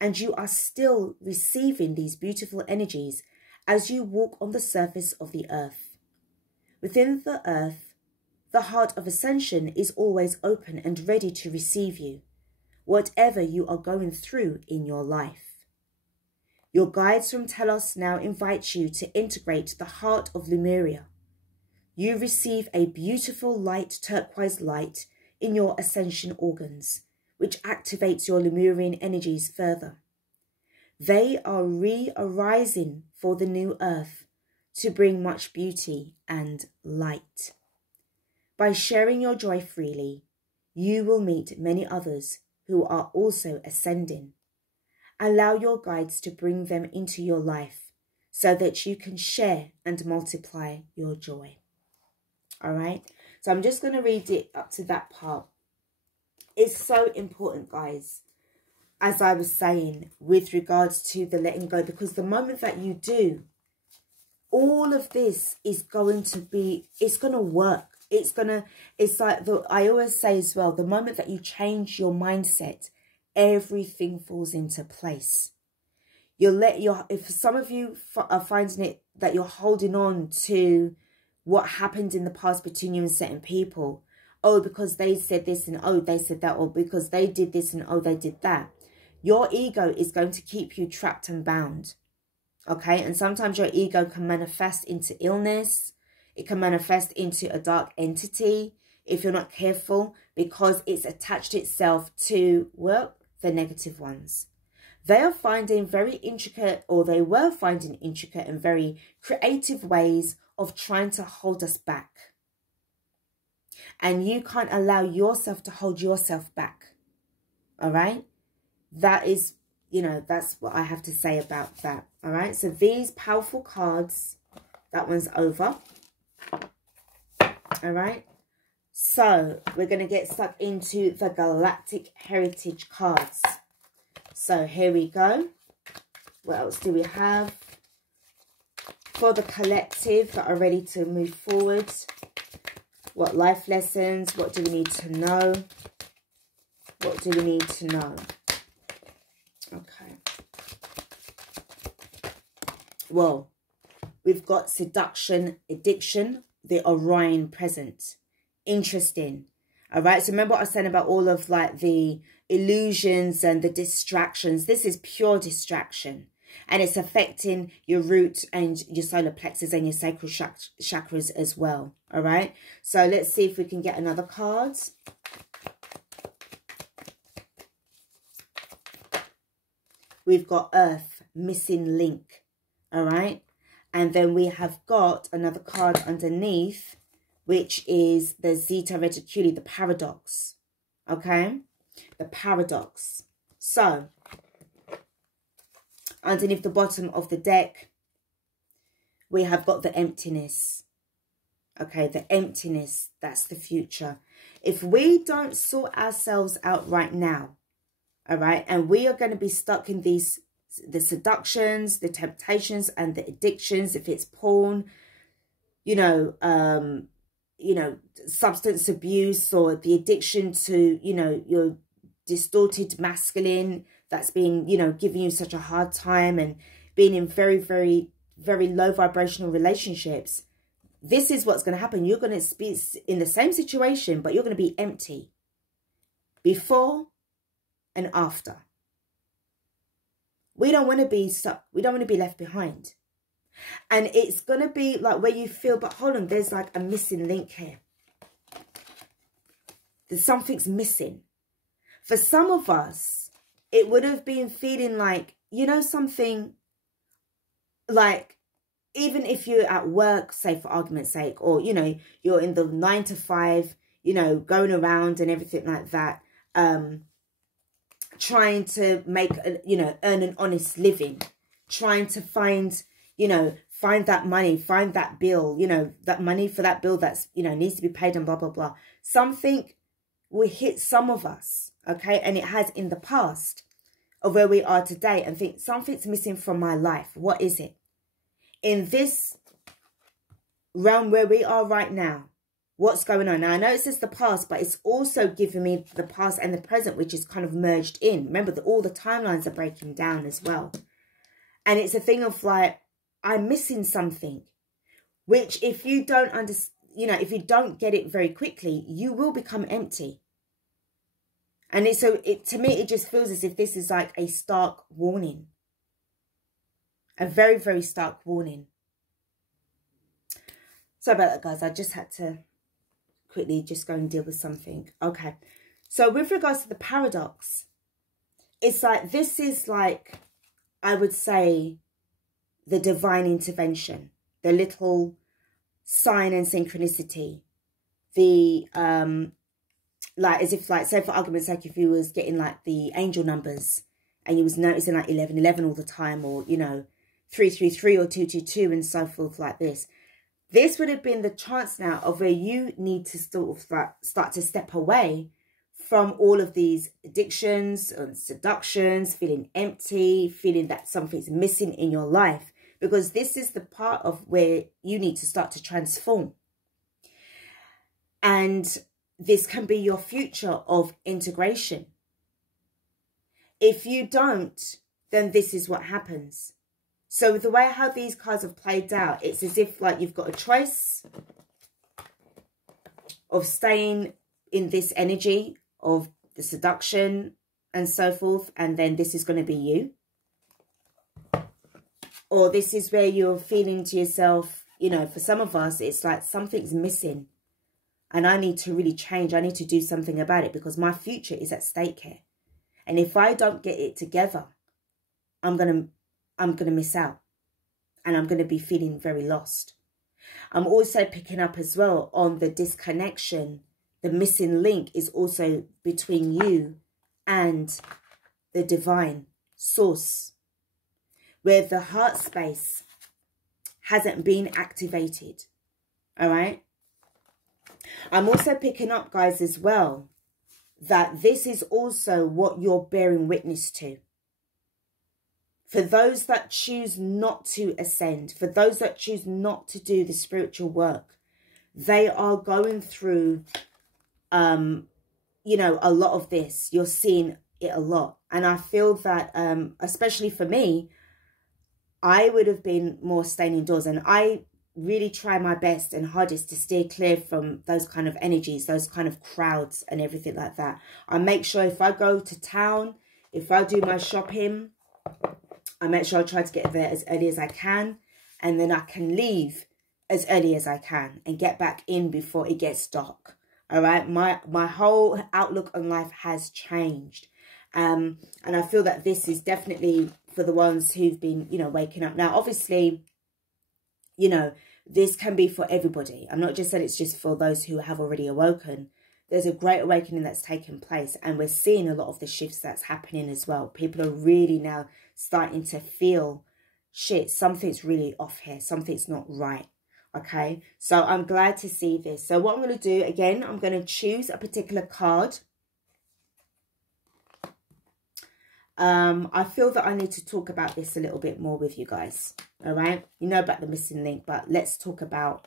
and you are still receiving these beautiful energies as you walk on the surface of the earth. Within the earth, the heart of ascension is always open and ready to receive you, whatever you are going through in your life. Your guides from Telos now invite you to integrate the heart of Lemuria. You receive a beautiful light turquoise light in your ascension organs, which activates your Lemurian energies further. They are re-arising for the new earth to bring much beauty and light. By sharing your joy freely, you will meet many others who are also ascending. Allow your guides to bring them into your life so that you can share and multiply your joy. All right, so I'm just going to read it up to that part. It's so important, guys, as I was saying, with regards to the letting go, because the moment that you do, all of this is going to be, it's going to work. It's like, I always say as well, the moment that you change your mindset, everything falls into place. If some of you are finding it that you're holding on to what happened in the past between you and certain people, oh, because they said this and oh, they said that, or because they did this and oh, they did that. Your ego is going to keep you trapped and bound. Okay, and sometimes your ego can manifest into illness. It can manifest into a dark entity if you're not careful, because it's attached itself to, well, the negative ones. They are finding very intricate, or they were finding intricate and very creative ways of trying to hold us back. And you can't allow yourself to hold yourself back. All right? That is, that's what I have to say about that. All right? So these powerful cards, that one's over. All right? So we're going to get stuck into the Galactic Heritage cards. So here we go. What else do we have? For the collective that are ready to move forward. What life lessons? What do we need to know? What do we need to know? Okay. Well, we've got seduction, addiction, the Orion present. Interesting. All right. So remember what I was saying about all of like the illusions and the distractions. This is pure distraction. And it's affecting your root and your solar plexus and your sacral chakras as well. All right. So let's see if we can get another card. We've got Earth, missing link. All right. And then we have got another card underneath, which is the Zeta Reticuli, the paradox. Okay. The paradox. So underneath the bottom of the deck, we have got the emptiness. Okay, the emptiness, that's the future. If we don't sort ourselves out right now, all right, and we are going to be stuck in the seductions, the temptations, and the addictions, if it's porn, you know, substance abuse, or the addiction to, you know, your distorted masculine that's been, you know, giving you such a hard time, and being in very, very, very low vibrational relationships, this is what's going to happen. You're going to be in the same situation, but you're going to be empty before and after. We don't want to be stuck. We don't want to be left behind. And it's going to be like where you feel, but hold on, there's like a missing link here. There's something's missing. For some of us, it would have been feeling like, you know, something like, even if you're at work, say for argument's sake, or, you know, you're in the 9 to 5, you know, going around and everything like that, trying to make, you know, earn an honest living, trying to find, you know, find that money, find that bill, you know, that money for that bill that's, you know, needs to be paid and blah, blah, blah. Something will hit some of us. Okay, and it has in the past of where we are today, and think something's missing from my life. What is it? In this realm where we are right now, what's going on? Now, I know it says the past, but it's also giving me the past and the present, which is kind of merged in. Remember that all the timelines are breaking down as well. And it's a thing of like, I'm missing something, which if you don't understand, you know, if you don't get it very quickly, you will become empty. And to me, it just feels as if this is like a stark warning. A very, very stark warning. Sorry about that, guys. I just had to quickly just go and deal with something. Okay. So with regards to the paradox, it's like, this is like, I would say, the divine intervention. The little sign and synchronicity. The, like, as if, like, say for argument's sake, if you was getting like the angel numbers and you was noticing like 1111 all the time, or, you know, 333 or 222 and so forth like this. This would have been the chance now of where you need to sort of like start to step away from all of these addictions and seductions, feeling empty, feeling that something's missing in your life, because this is the part of where you need to start to transform. And this can be your future of integration. If you don't, then this is what happens. So with the way how these cards have played out, it's as if like you've got a choice of staying in this energy of the seduction and so forth, and then this is going to be you. Or this is where you're feeling to yourself, you know, for some of us, it's like something's missing. And I need to really change. I need to do something about it because my future is at stake here. And if I don't get it together, I'm gonna miss out. And I'm going to be feeling very lost. I'm also picking up as well on the disconnection. The missing link is also between you and the divine source, where the heart space hasn't been activated. All right. I'm also picking up, guys, as well, that this is also what you're bearing witness to. For those that choose not to ascend, for those that choose not to do the spiritual work, they are going through, you know, a lot of this. You're seeing it a lot. And I feel that, especially for me, I would have been more staying indoors. And I really try my best and hardest to steer clear from those kind of energies, those kind of crowds and everything like that. I make sure if I go to town, if I do my shopping, I make sure I try to get there as early as I can, and then I can leave as early as I can and get back in before it gets dark. All right, my whole outlook on life has changed, and I feel that this is definitely for the ones who've been, you know, waking up. Now, obviously, you know, this can be for everybody. I'm not just saying it's just for those who have already awoken. There's a great awakening that's taken place, and we're seeing a lot of the shifts that's happening as well. People are really now starting to feel, shit, something's really off here. Something's not right. Okay, so I'm glad to see this. So what I'm going to do, again, I'm going to choose a particular card. I feel that I need to talk about this a little bit more with you guys. All right, you know about the missing link, but let's talk about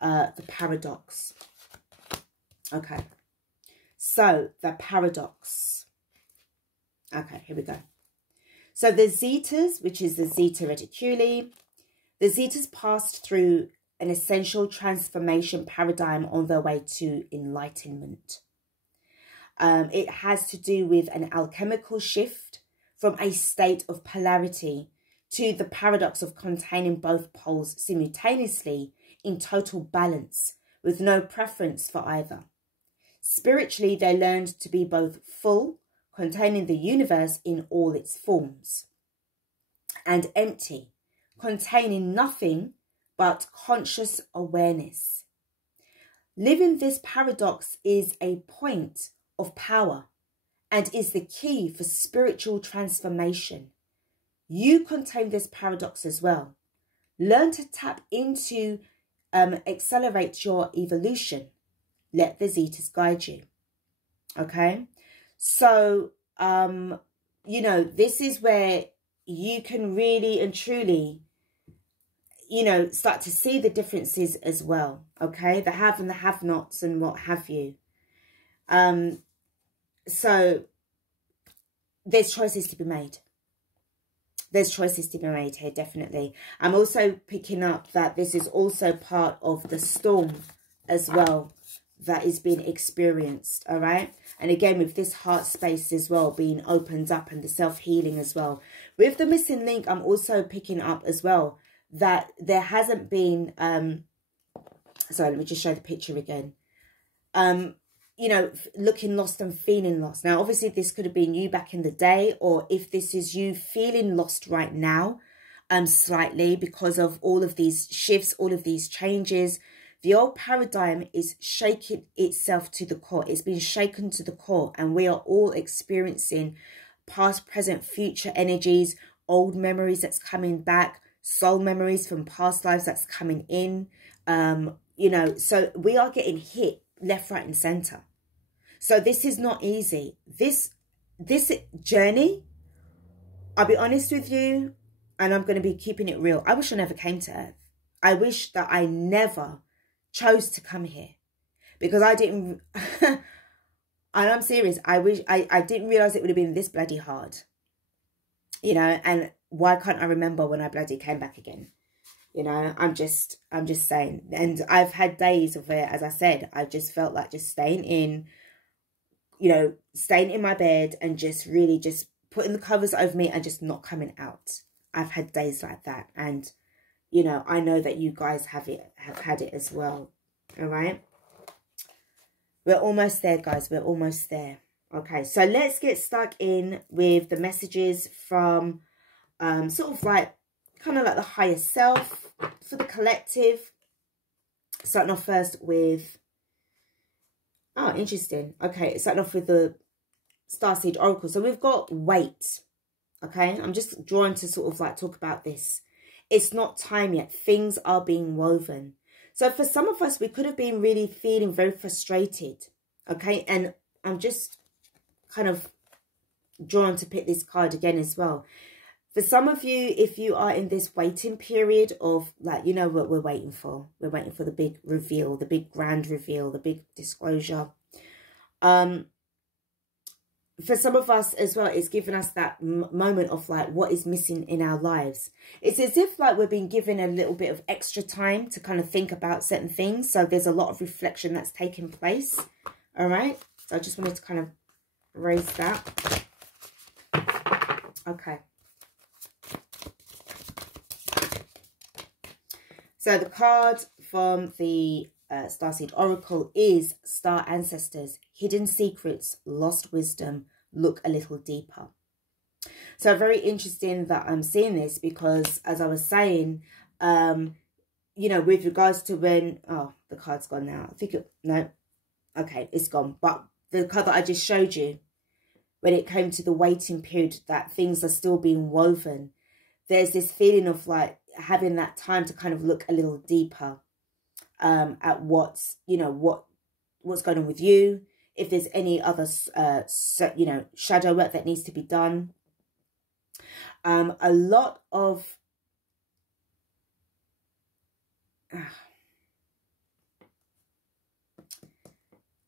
the paradox. Okay, so the paradox. Okay, here we go. So the Zetas, which is the Zeta Reticuli, the Zetas passed through an essential transformation paradigm on their way to enlightenment. It has to do with an alchemical shift from a state of polarity to the paradox of containing both poles simultaneously in total balance, with no preference for either. Spiritually, they learned to be both full, containing the universe in all its forms, and empty, containing nothing but conscious awareness. Living this paradox is a point of power and is the key for spiritual transformation. You contain this paradox as well. Learn to tap into, accelerate your evolution. Let the Zetas guide you. Okay, so you know, this is where you can really and truly, you know, start to see the differences as well. Okay, the have and the have-nots and what have you. So there's choices to be made. There's choices to be made here, definitely. I'm also picking up that this is also part of the storm as well that is being experienced, all right? And again, with this heart space as well being opened up and the self-healing as well. With the missing link, I'm also picking up as well that there hasn't been, sorry, let me just show the picture again. You know, looking lost and feeling lost. Now, obviously, this could have been you back in the day, or if this is you feeling lost right now, slightly because of all of these shifts, all of these changes. The old paradigm is shaking itself to the core. It's been shaken to the core, and we are all experiencing past, present, future energies, old memories that's coming back, soul memories from past lives that's coming in. You know, so we are getting hit left, right, and center. So this is not easy. This journey, I'll be honest with you, and I'm going to be keeping it real. I wish I never came to Earth. I wish that I never chose to come here, because I didn't, and I'm serious, I wish, I didn't realize it would have been this bloody hard, you know. And why can't I remember when I bloody came back again? You know, I'm just saying. And I've had days of it, as I said, I just felt like just staying in, you know, staying in my bed and just really just putting the covers over me and just not coming out. I've had days like that. And, you know, I know that you guys have had it as well. All right. We're almost there, guys. We're almost there. Okay. So let's get stuck in with the messages from sort of like, kind of like the higher self for the collective. Starting off first with, oh, interesting. Okay, starting off with the Starseed Oracle. So we've got weight. Okay, I'm just drawn to sort of like talk about this. It's not time yet. Things are being woven. So for some of us, we could have been really feeling very frustrated. Okay, and I'm just kind of drawn to pick this card again as well. For some of you, if you are in this waiting period of, like, you know what we're waiting for. We're waiting for the big reveal, the big grand reveal, the big disclosure. For some of us as well, it's given us that moment of like, what is missing in our lives. It's as if like we're being given a little bit of extra time to kind of think about certain things. So there's a lot of reflection that's taking place. All right. So I just wanted to kind of raise that. Okay. So the card from the Starseed Oracle is Star Ancestors, Hidden Secrets, Lost Wisdom, Look a Little Deeper. So very interesting that I'm seeing this because, as I was saying, you know, with regards to when, oh, the card's gone now. I think no, okay, it's gone. But the card that I just showed you, when it came to the waiting period, that things are still being woven, there's this feeling of like having that time to kind of look a little deeper at what's, you know, what's going on with you. If there's any other, you know, shadow work that needs to be done. A lot of,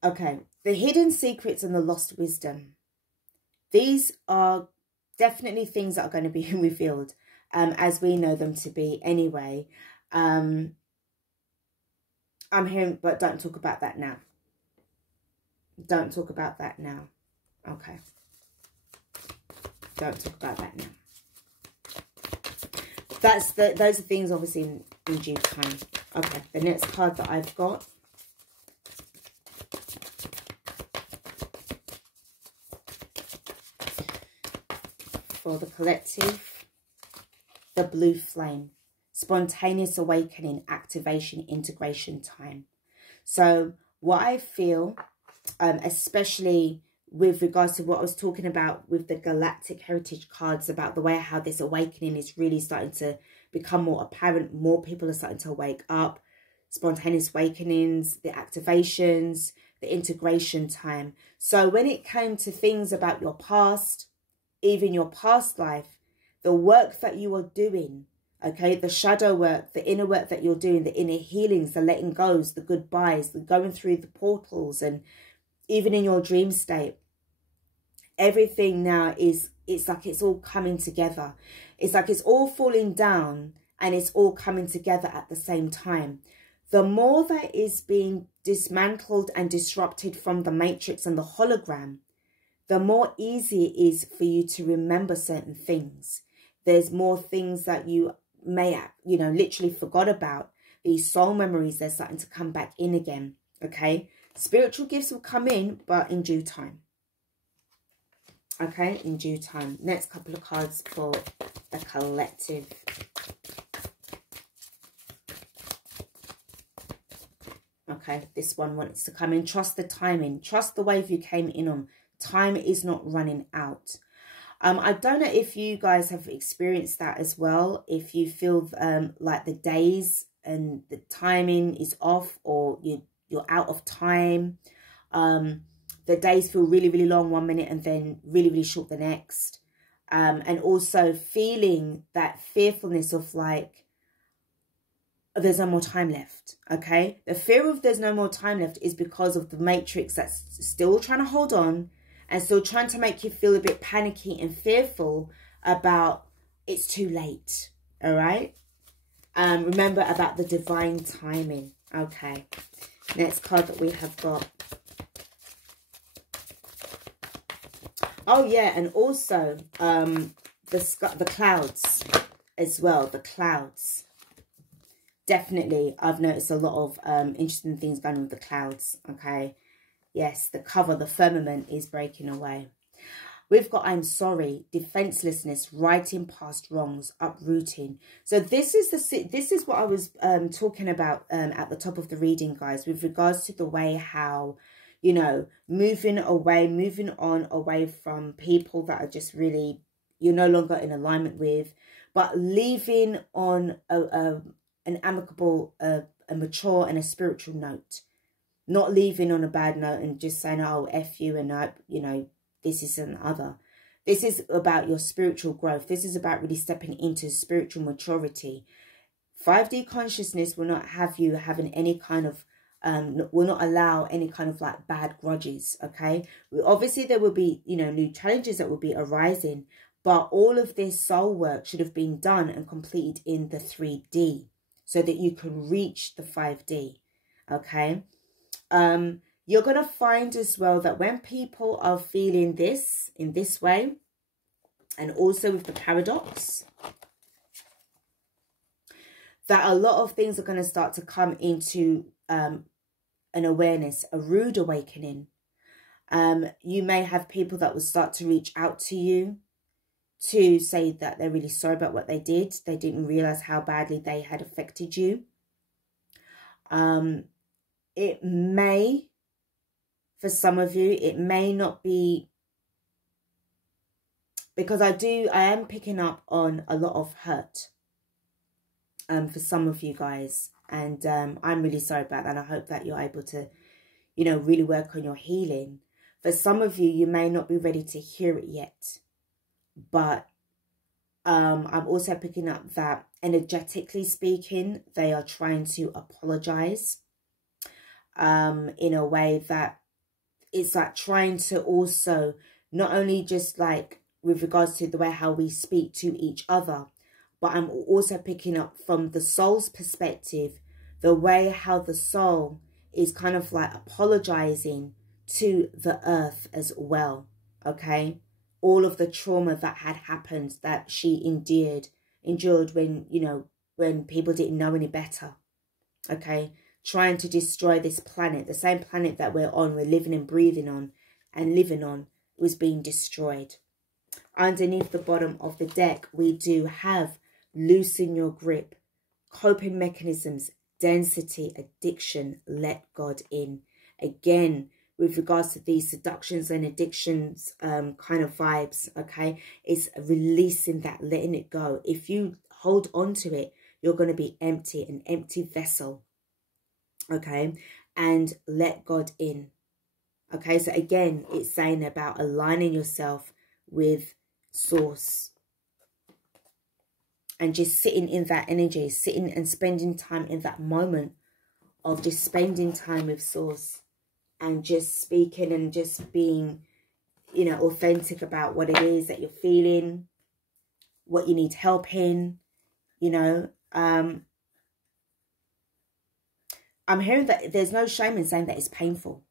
okay, the hidden secrets and the lost wisdom. These are definitely things that are going to be revealed, as we know them to be anyway. I'm hearing, but don't talk about that now. Don't talk about that now. Okay. Don't talk about that now. Those are things obviously in due time. Okay, the next card that I've got. For the collective, the blue flame. Spontaneous awakening, activation, integration time. So what I feel, especially with regards to what I was talking about with the Galactic Heritage cards, about the way how this awakening is really starting to become more apparent. More people are starting to wake up. Spontaneous awakenings, the activations, the integration time. So when it came to things about your past, even your past life, the work that you are doing, okay, the shadow work, the inner work that you're doing, the inner healings, the letting goes, the goodbyes, the going through the portals, and even in your dream state, everything now is, it's like it's all coming together. It's like it's all falling down and it's all coming together at the same time. The more that is being dismantled and disrupted from the matrix and the hologram, the more easy it is for you to remember certain things. There's more things that you may have, you know, literally forgot about. These soul memories, they're starting to come back in again, okay? Spiritual gifts will come in, but in due time. Okay, in due time. Next couple of cards for the collective. Okay, this one wants to come in. Trust the timing. Trust the wave you came in on. Time is not running out. I don't know if you guys have experienced that as well. If you feel like the days and the timing is off, or you're out of time. The days feel really, really long one minute and then really, really short the next. And also feeling that fearfulness of like, there's no more time left, okay? The fear of there's no more time left is because of the matrix that's still trying to hold on and still trying to make you feel a bit panicky and fearful about it's too late, all right? Remember about the divine timing, okay? Next card that we have got. Oh, yeah, and also the clouds as well, the clouds. Definitely, I've noticed a lot of interesting things going on with the clouds, okay? Yes, the cover, the firmament is breaking away. We've got I'm sorry, defenselessness, righting past wrongs, uprooting. So this is what I was talking about at the top of the reading, guys, with regards to the way how, you know, moving on away from people that are just really, you're no longer in alignment with, but leaving on an amicable, a mature and a spiritual note. Not leaving on a bad note and just saying, oh, F you and I, you know, this is an other. This is about your spiritual growth. This is about really stepping into spiritual maturity. 5D consciousness will not have you having any kind of, will not allow any kind of like bad grudges, okay? Obviously, there will be, you know, new challenges that will be arising, but all of this soul work should have been done and completed in the 3D so that you can reach the 5D, okay? You're going to find as well that when people are feeling this in this way, and also with the paradox, that a lot of things are going to start to come into an awareness, a rude awakening. You may have people that will start to reach out to you to say that they're really sorry about what they did. They didn't realize how badly they had affected you. It may, for some of you, it may not be, because I am picking up on a lot of hurt for some of you guys. And I'm really sorry about that. I hope that you're able to, you know, really work on your healing. For some of you, you may not be ready to hear it yet. But I'm also picking up that energetically speaking, they are trying to apologize in a way that it's like trying to also not only just like with regards to the way how we speak to each other, but I'm also picking up from the soul's perspective, the way how the soul is kind of like apologizing to the earth as well. Okay. All of the trauma that had happened, that she endured when, you know, when people didn't know any better. Okay. Trying to destroy this planet, the same planet that we're on, we're living and breathing on and living on, was being destroyed. Underneath the bottom of the deck, we do have loosen your grip, coping mechanisms, density, addiction, let God in. Again, with regards to these seductions and addictions kind of vibes, okay, it's releasing that, letting it go. If you hold on to it, you're going to be empty, an empty vessel, okay, and let God in. Okay, so again, it's saying about aligning yourself with source and just sitting in that energy, sitting and spending time in that moment of just spending time with source and just speaking and just being, you know, authentic about what it is that you're feeling, what you need help in, you know. I'm hearing that there's no shame in saying that it's painful.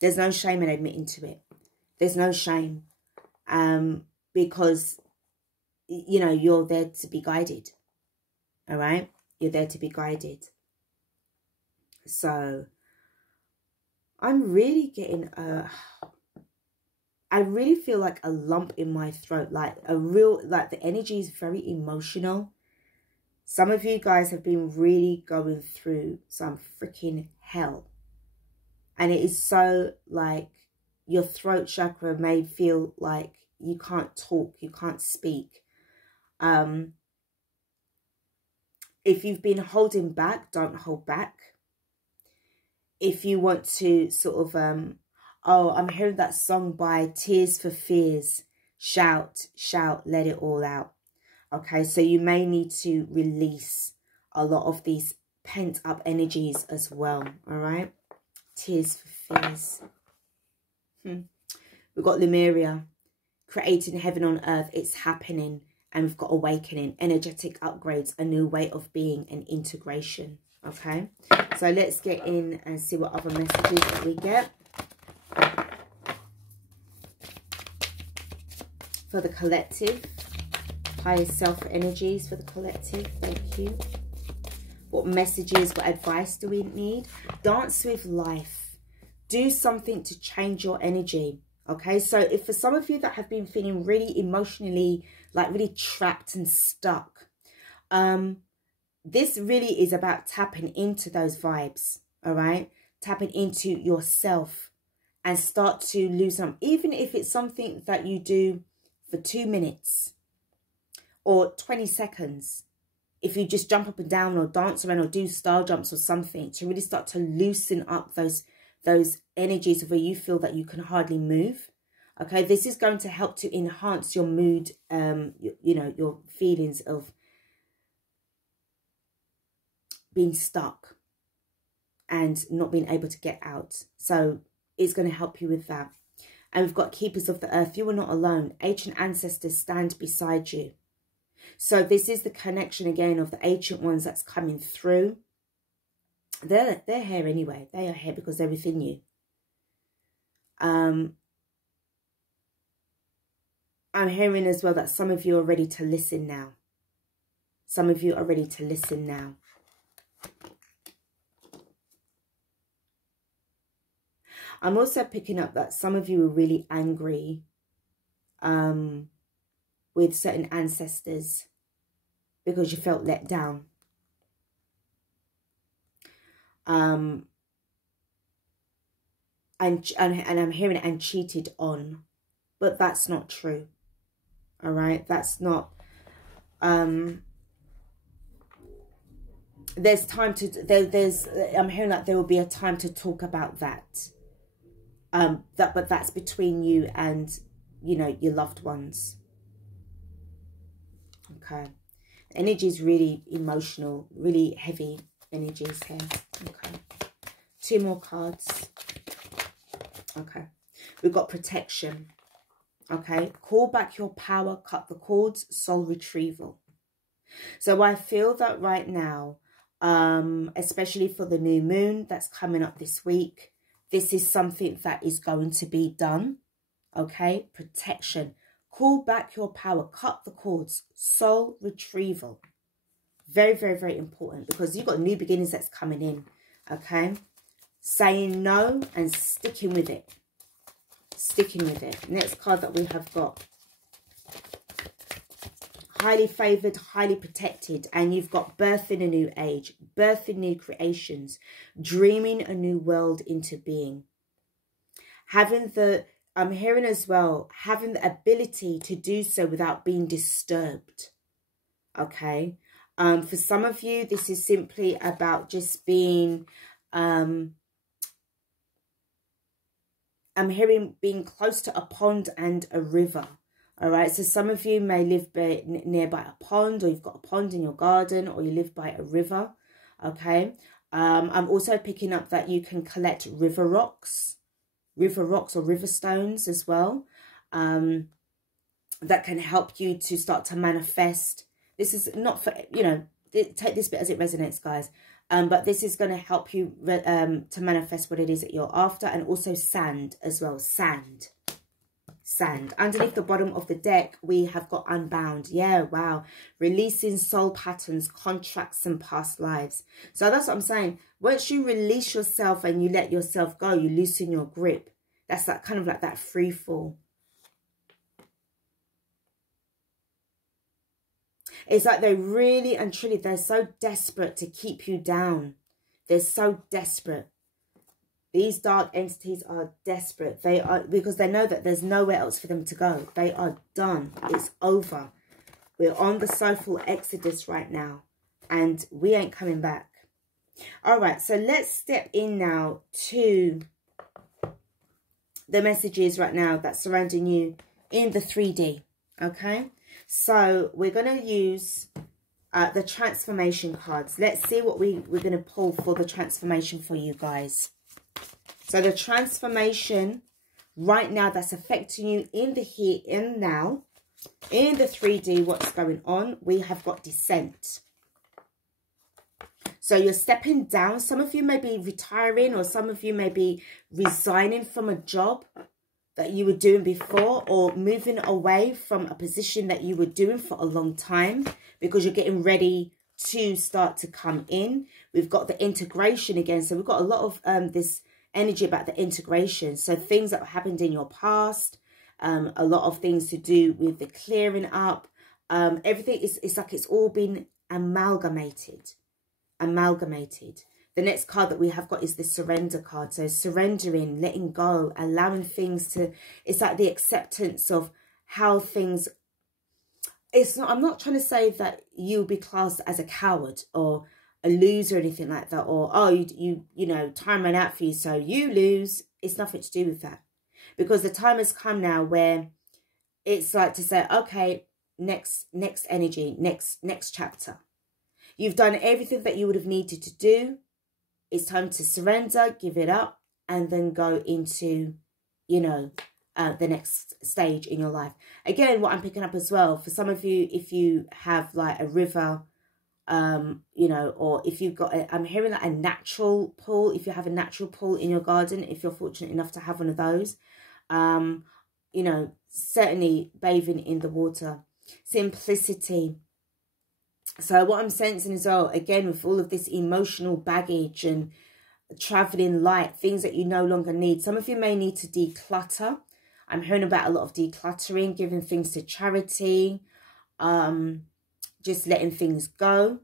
There's no shame in admitting to it. There's no shame. Because, you know, you're there to be guided. All right? You're there to be guided. So, I'm really getting I really feel like a lump in my throat. Like the energy is very emotional. Some of you guys have been really going through some freaking hell. And it is so like your throat chakra may feel like you can't talk, you can't speak. If you've been holding back, don't hold back. If you want to sort of, oh, I'm hearing that song by Tears for Fears. Shout, shout, let it all out. Okay, so you may need to release a lot of these pent up energies as well. All right, Tears for Fears. We've got Lemuria, creating heaven on earth. It's happening. And we've got awakening, energetic upgrades, a new way of being, and integration. Okay, so let's get in and see what other messages that we get for the collective. Higher self energies for the collective. Thank you. What messages, what advice do we need? Dance with life. Do something to change your energy. Okay, so if for some of you that have been feeling really emotionally, like really trapped and stuck, this really is about tapping into those vibes, all right? Tapping into yourself and start to lose some, even if it's something that you do for 2 minutes or 20 seconds. If you just jump up and down or dance around or do star jumps or something to really start to loosen up those energies of where you feel that you can hardly move. Okay, this is going to help to enhance your mood, you know, your feelings of being stuck and not being able to get out. So it's going to help you with that. And we've got Keepers of the Earth. You are not alone. Ancient ancestors stand beside you. So this is the connection again of the ancient ones that's coming through. They're here anyway. They are here because they're within you. I'm hearing as well that some of you are ready to listen now. Some of you are ready to listen now. I'm also picking up that some of you are really angry with certain ancestors because you felt let down. And I'm hearing it, and cheated on, but that's not true. All right, that's not. There's time to I'm hearing that there will be a time to talk about that. But that's between you and, you know, your loved ones. Okay, energy is really emotional, really heavy energies here. Okay, 2 more cards. Okay, we've got protection. Okay, call back your power, cut the cords, soul retrieval. So I feel that right now, especially for the new moon that's coming up this week, this is something that is going to be done. Okay, protection. Call back your power, cut the cords, soul retrieval. Very, very, very important, because you've got new beginnings that's coming in. Okay, saying no and sticking with it. Sticking with it. Next card that we have got. Highly favoured, highly protected. And you've got birthing a new age, birthing new creations, dreaming a new world into being. Having the, I'm hearing as well, having the ability to do so without being disturbed. Okay. For some of you, this is simply about just being, I'm hearing being close to a pond and a river. All right. So some of you may live nearby a pond, or you've got a pond in your garden, or you live by a river. Okay. I'm also picking up that you can collect river rocks or river stones as well. That can help you to start to manifest. This is not for, you know, take this bit as it resonates, guys. But this is going to help you to manifest what it is that you're after. And also sand as well. Sand. Underneath the bottom of the deck, we have got unbound. Yeah, wow. Releasing soul patterns, contracts, and past lives. So that's what I'm saying. Once you release yourself and you let yourself go, you loosen your grip. That's that kind of like that free fall. It's like they really and truly, they're so desperate to keep you down. They're so desperate. These dark entities are desperate. They are, because they know that there's nowhere else for them to go. They are done. It's over. We're on the soulful exodus right now. And we ain't coming back. All right. So let's step in now to the messages right now that's surrounding you in the 3D. Okay. So we're going to use the transformation cards. Let's see what we're going to pull for the transformation for you guys. So the transformation right now that's affecting you in the here and now, in the 3D, what's going on? We have got descent. So you're stepping down. Some of you may be retiring, or some of you may be resigning from a job that you were doing before, or moving away from a position that you were doing for a long time, because you're getting ready to start to come in. We've got the integration again. So we've got a lot of this energy about the integration. So things that happened in your past, a lot of things to do with the clearing up. Everything is, it's like it's all been amalgamated. The next card that we have got is the surrender card. So surrendering, letting go, allowing things to, it's like the acceptance of how things, it's not, I'm not trying to say that you'll be classed as a coward or a loser or anything like that, or, oh, you know, time ran out for you, so you lose. It's nothing to do with that. Because the time has come now where it's like to say, okay, next energy, next chapter. You've done everything that you would have needed to do. It's time to surrender, give it up, and then go into, you know, the next stage in your life. Again, what I'm picking up as well, for some of you, if you have like a river, you know, or if you've got, I'm hearing that a natural pool, if you have a natural pool in your garden, if you're fortunate enough to have one of those, you know, certainly bathing in the water. Simplicity. So what I'm sensing as well, again, with all of this emotional baggage and traveling light, things that you no longer need. Some of you may need to declutter. I'm hearing about a lot of decluttering, giving things to charity, just letting things go.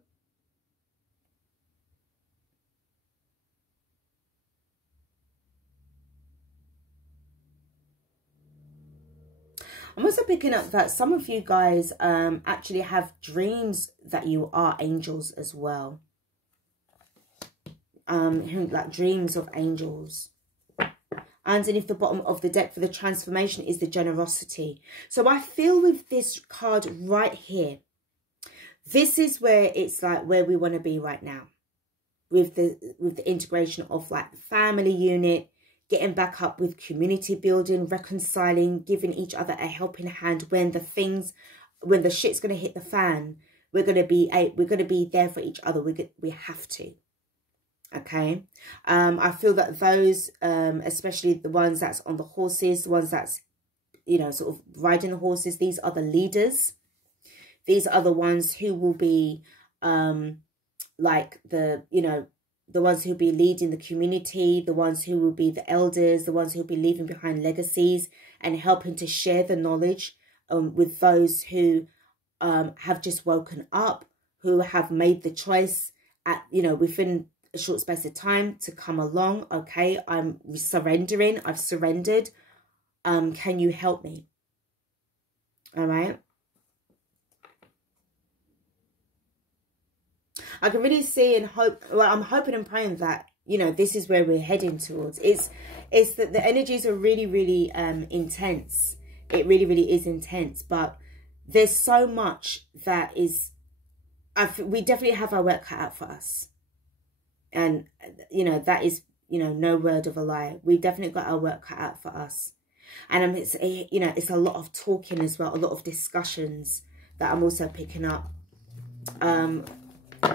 I'm also picking up that some of you guys actually have dreams that you are angels as well. Like dreams of angels. Underneath the bottom of the deck for the transformation is the generosity. So I feel with this card right here, this is where it's like where we want to be right now. With the integration of like the family unit, getting back up with community building, reconciling, giving each other a helping hand when the shit's gonna hit the fan. We're gonna be there for each other. We have to. Okay. I feel that those, especially the ones that's on the horses, the ones that's, you know, sort of riding the horses, these are the leaders. These are the ones who will be, like the, you know, the ones who will be leading the community, the ones who will be the elders, the ones who will be leaving behind legacies and helping to share the knowledge with those who have just woken up, who have made the choice at, you know, within a short space of time to come along. Okay, I'm surrendering. I've surrendered. Can you help me? All right. I can really see and hope, well, I'm hoping and praying that, you know, this is where we're heading towards. It's that the energies are really, really intense. It really, really is intense. But there's so much that is, we definitely have our work cut out for us. And, you know, that is, you know, no word of a lie. We've definitely got our work cut out for us. And it's, you know, it's a lot of talking as well, a lot of discussions that I'm also picking up.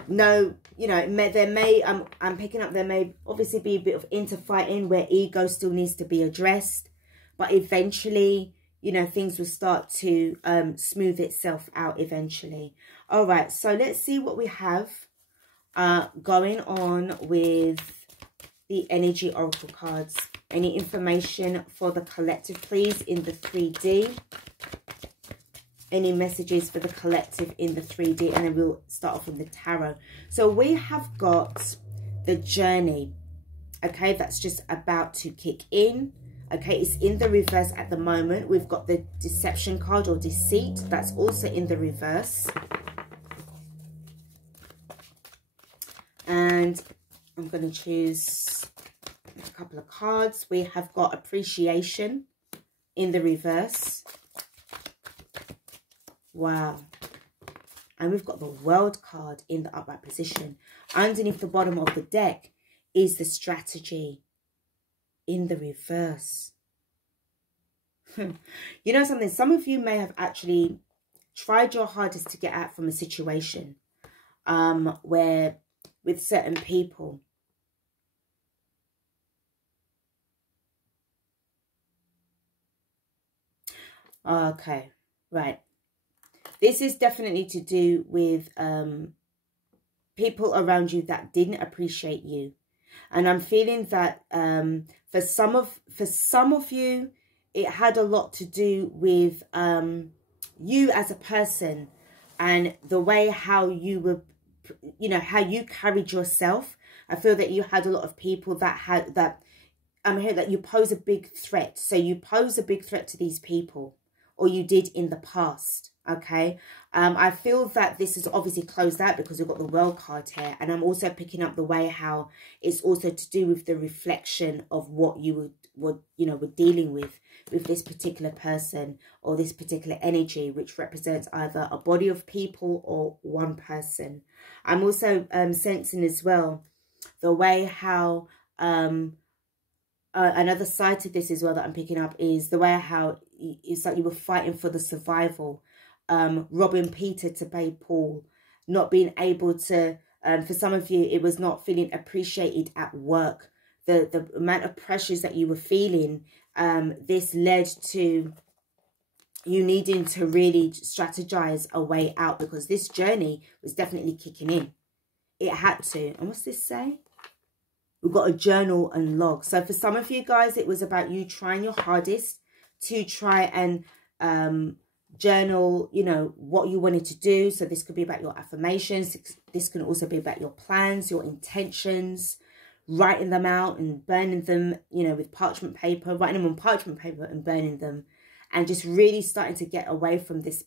No, you know, I'm picking up there may obviously be a bit of interfighting where ego still needs to be addressed. But eventually, you know, things will start to smooth itself out eventually. All right, so let's see what we have going on with the energy oracle cards. Any information for the collective, please, in the 3D. Any messages for the collective in the 3D, and then we'll start off with the tarot. So we have got the journey, okay, that's just about to kick in. Okay, it's in the reverse at the moment. We've got the deception card or deceit, that's also in the reverse. And I'm going to choose a couple of cards. We have got appreciation in the reverse. Wow. And we've got the world card in the upright position. Underneath the bottom of the deck is the strategy in the reverse. You know something? Some of you may have actually tried your hardest to get out from a situation where with certain people. Okay, right. This is definitely to do with people around you that didn't appreciate you. And I'm feeling that for some of you, it had a lot to do with you as a person and the way how you were, you know, how you carried yourself. I feel that you had a lot of people that had that, I'm hearing that you pose a big threat. So you pose a big threat to these people, or you did in the past. Okay, I feel that this is obviously closed out because we've got the world card here, and I'm also picking up the way how it's also to do with the reflection of what you were dealing with this particular person or this particular energy, which represents either a body of people or one person. I'm also sensing as well the way how another side to this as well that I'm picking up is the way how it's like you were fighting for the survival. Robbing Peter to pay Paul, not being able to, for some of you, it was not feeling appreciated at work. The amount of pressures that you were feeling, this led to you needing to really strategize a way out, because this journey was definitely kicking in. It had to. And what's this say? We've got a journal and log. So for some of you guys, it was about you trying your hardest to try and journal, you know, what you wanted to do. So this could be about your affirmations. This can also be about your plans, your intentions, writing them out and burning them, you know, with parchment paper, writing them on parchment paper and burning them. And just really starting to get away from this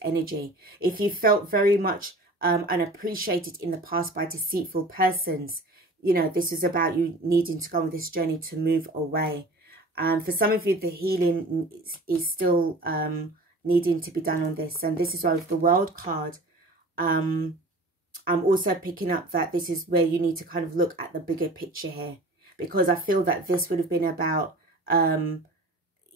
energy. If you felt very much unappreciated in the past by deceitful persons, you know, this is about you needing to go on this journey to move away. For some of you, the healing is still needing to be done on this. And this is why with the World card, I'm also picking up that this is where you need to kind of look at the bigger picture here. Because I feel that this would have been about...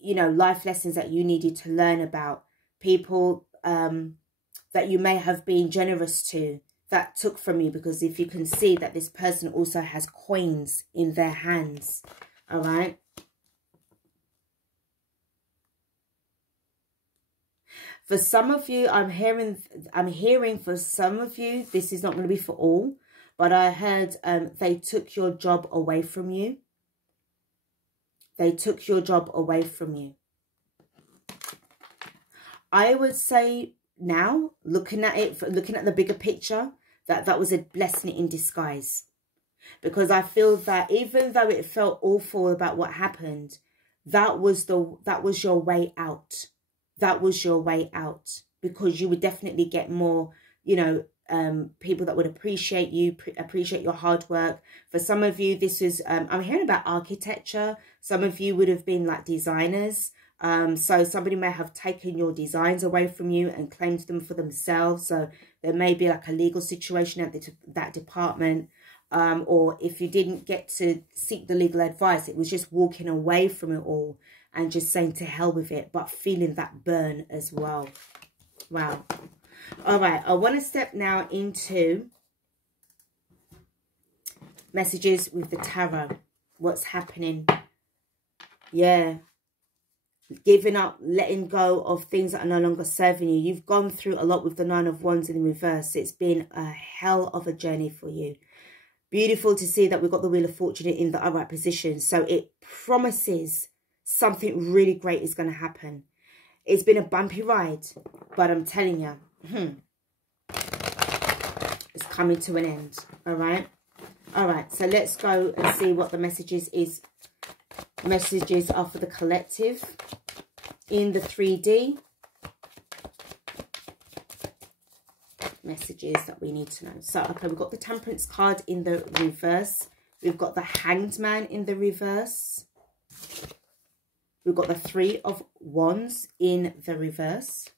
you know, life lessons that you needed to learn about, people that you may have been generous to that took from you, because if you can see that this person also has coins in their hands, all right? For some of you, I'm hearing for some of you, this is not going to be for all, but I heard they took your job away from you. They took your job away from you. I would say now, looking at it, looking at the bigger picture, that was a blessing in disguise. Because I feel that even though it felt awful about what happened, that was your way out. That was your way out. Because you would definitely get more, you know, people that would appreciate you, appreciate your hard work. For some of you, this is, I'm hearing about architecture. Some of you would have been like designers. So somebody may have taken your designs away from you and claimed them for themselves. So there may be like a legal situation at that department. Or if you didn't get to seek the legal advice, it was just walking away from it all and just saying to hell with it, but feeling that burn as well. Wow. All right, I want to step now into messages with the tarot. What's happening? Yeah. Giving up, letting go of things that are no longer serving you. You've gone through a lot with the Nine of Wands in reverse. It's been a hell of a journey for you. Beautiful to see that we've got the Wheel of Fortune in the upright position. So it promises something really great is going to happen. It's been a bumpy ride, but I'm telling you, it's coming to an end. All right. All right. So let's go and see what the messages are for the collective in the 3D. Messages that we need to know. So, okay, we've got the Temperance card in the reverse. We've got the Hanged Man in the reverse. We've got the Three of Wands in the reverse.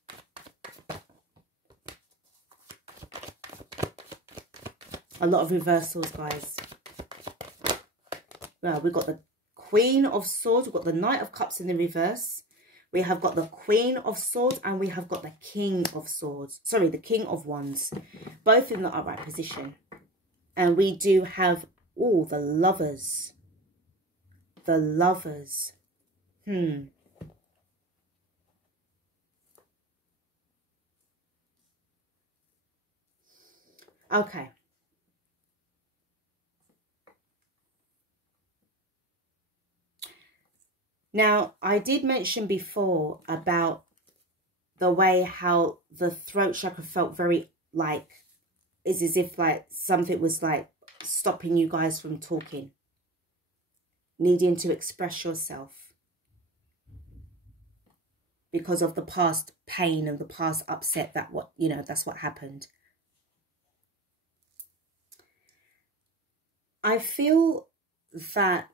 A lot of reversals, guys. Well, we've got the Queen of Swords. We've got the Knight of Cups in the reverse. We have got the Queen of Swords and we have got the King of Swords. Sorry, the King of Wands. Both in the upright position. And we do have, oh, the Lovers. The Lovers. Okay. Now, I did mention before about the way how the throat chakra felt very like, it's as if like something was like stopping you guys from talking. Needing to express yourself. Because of the past pain and the past upset that that's what happened. I feel that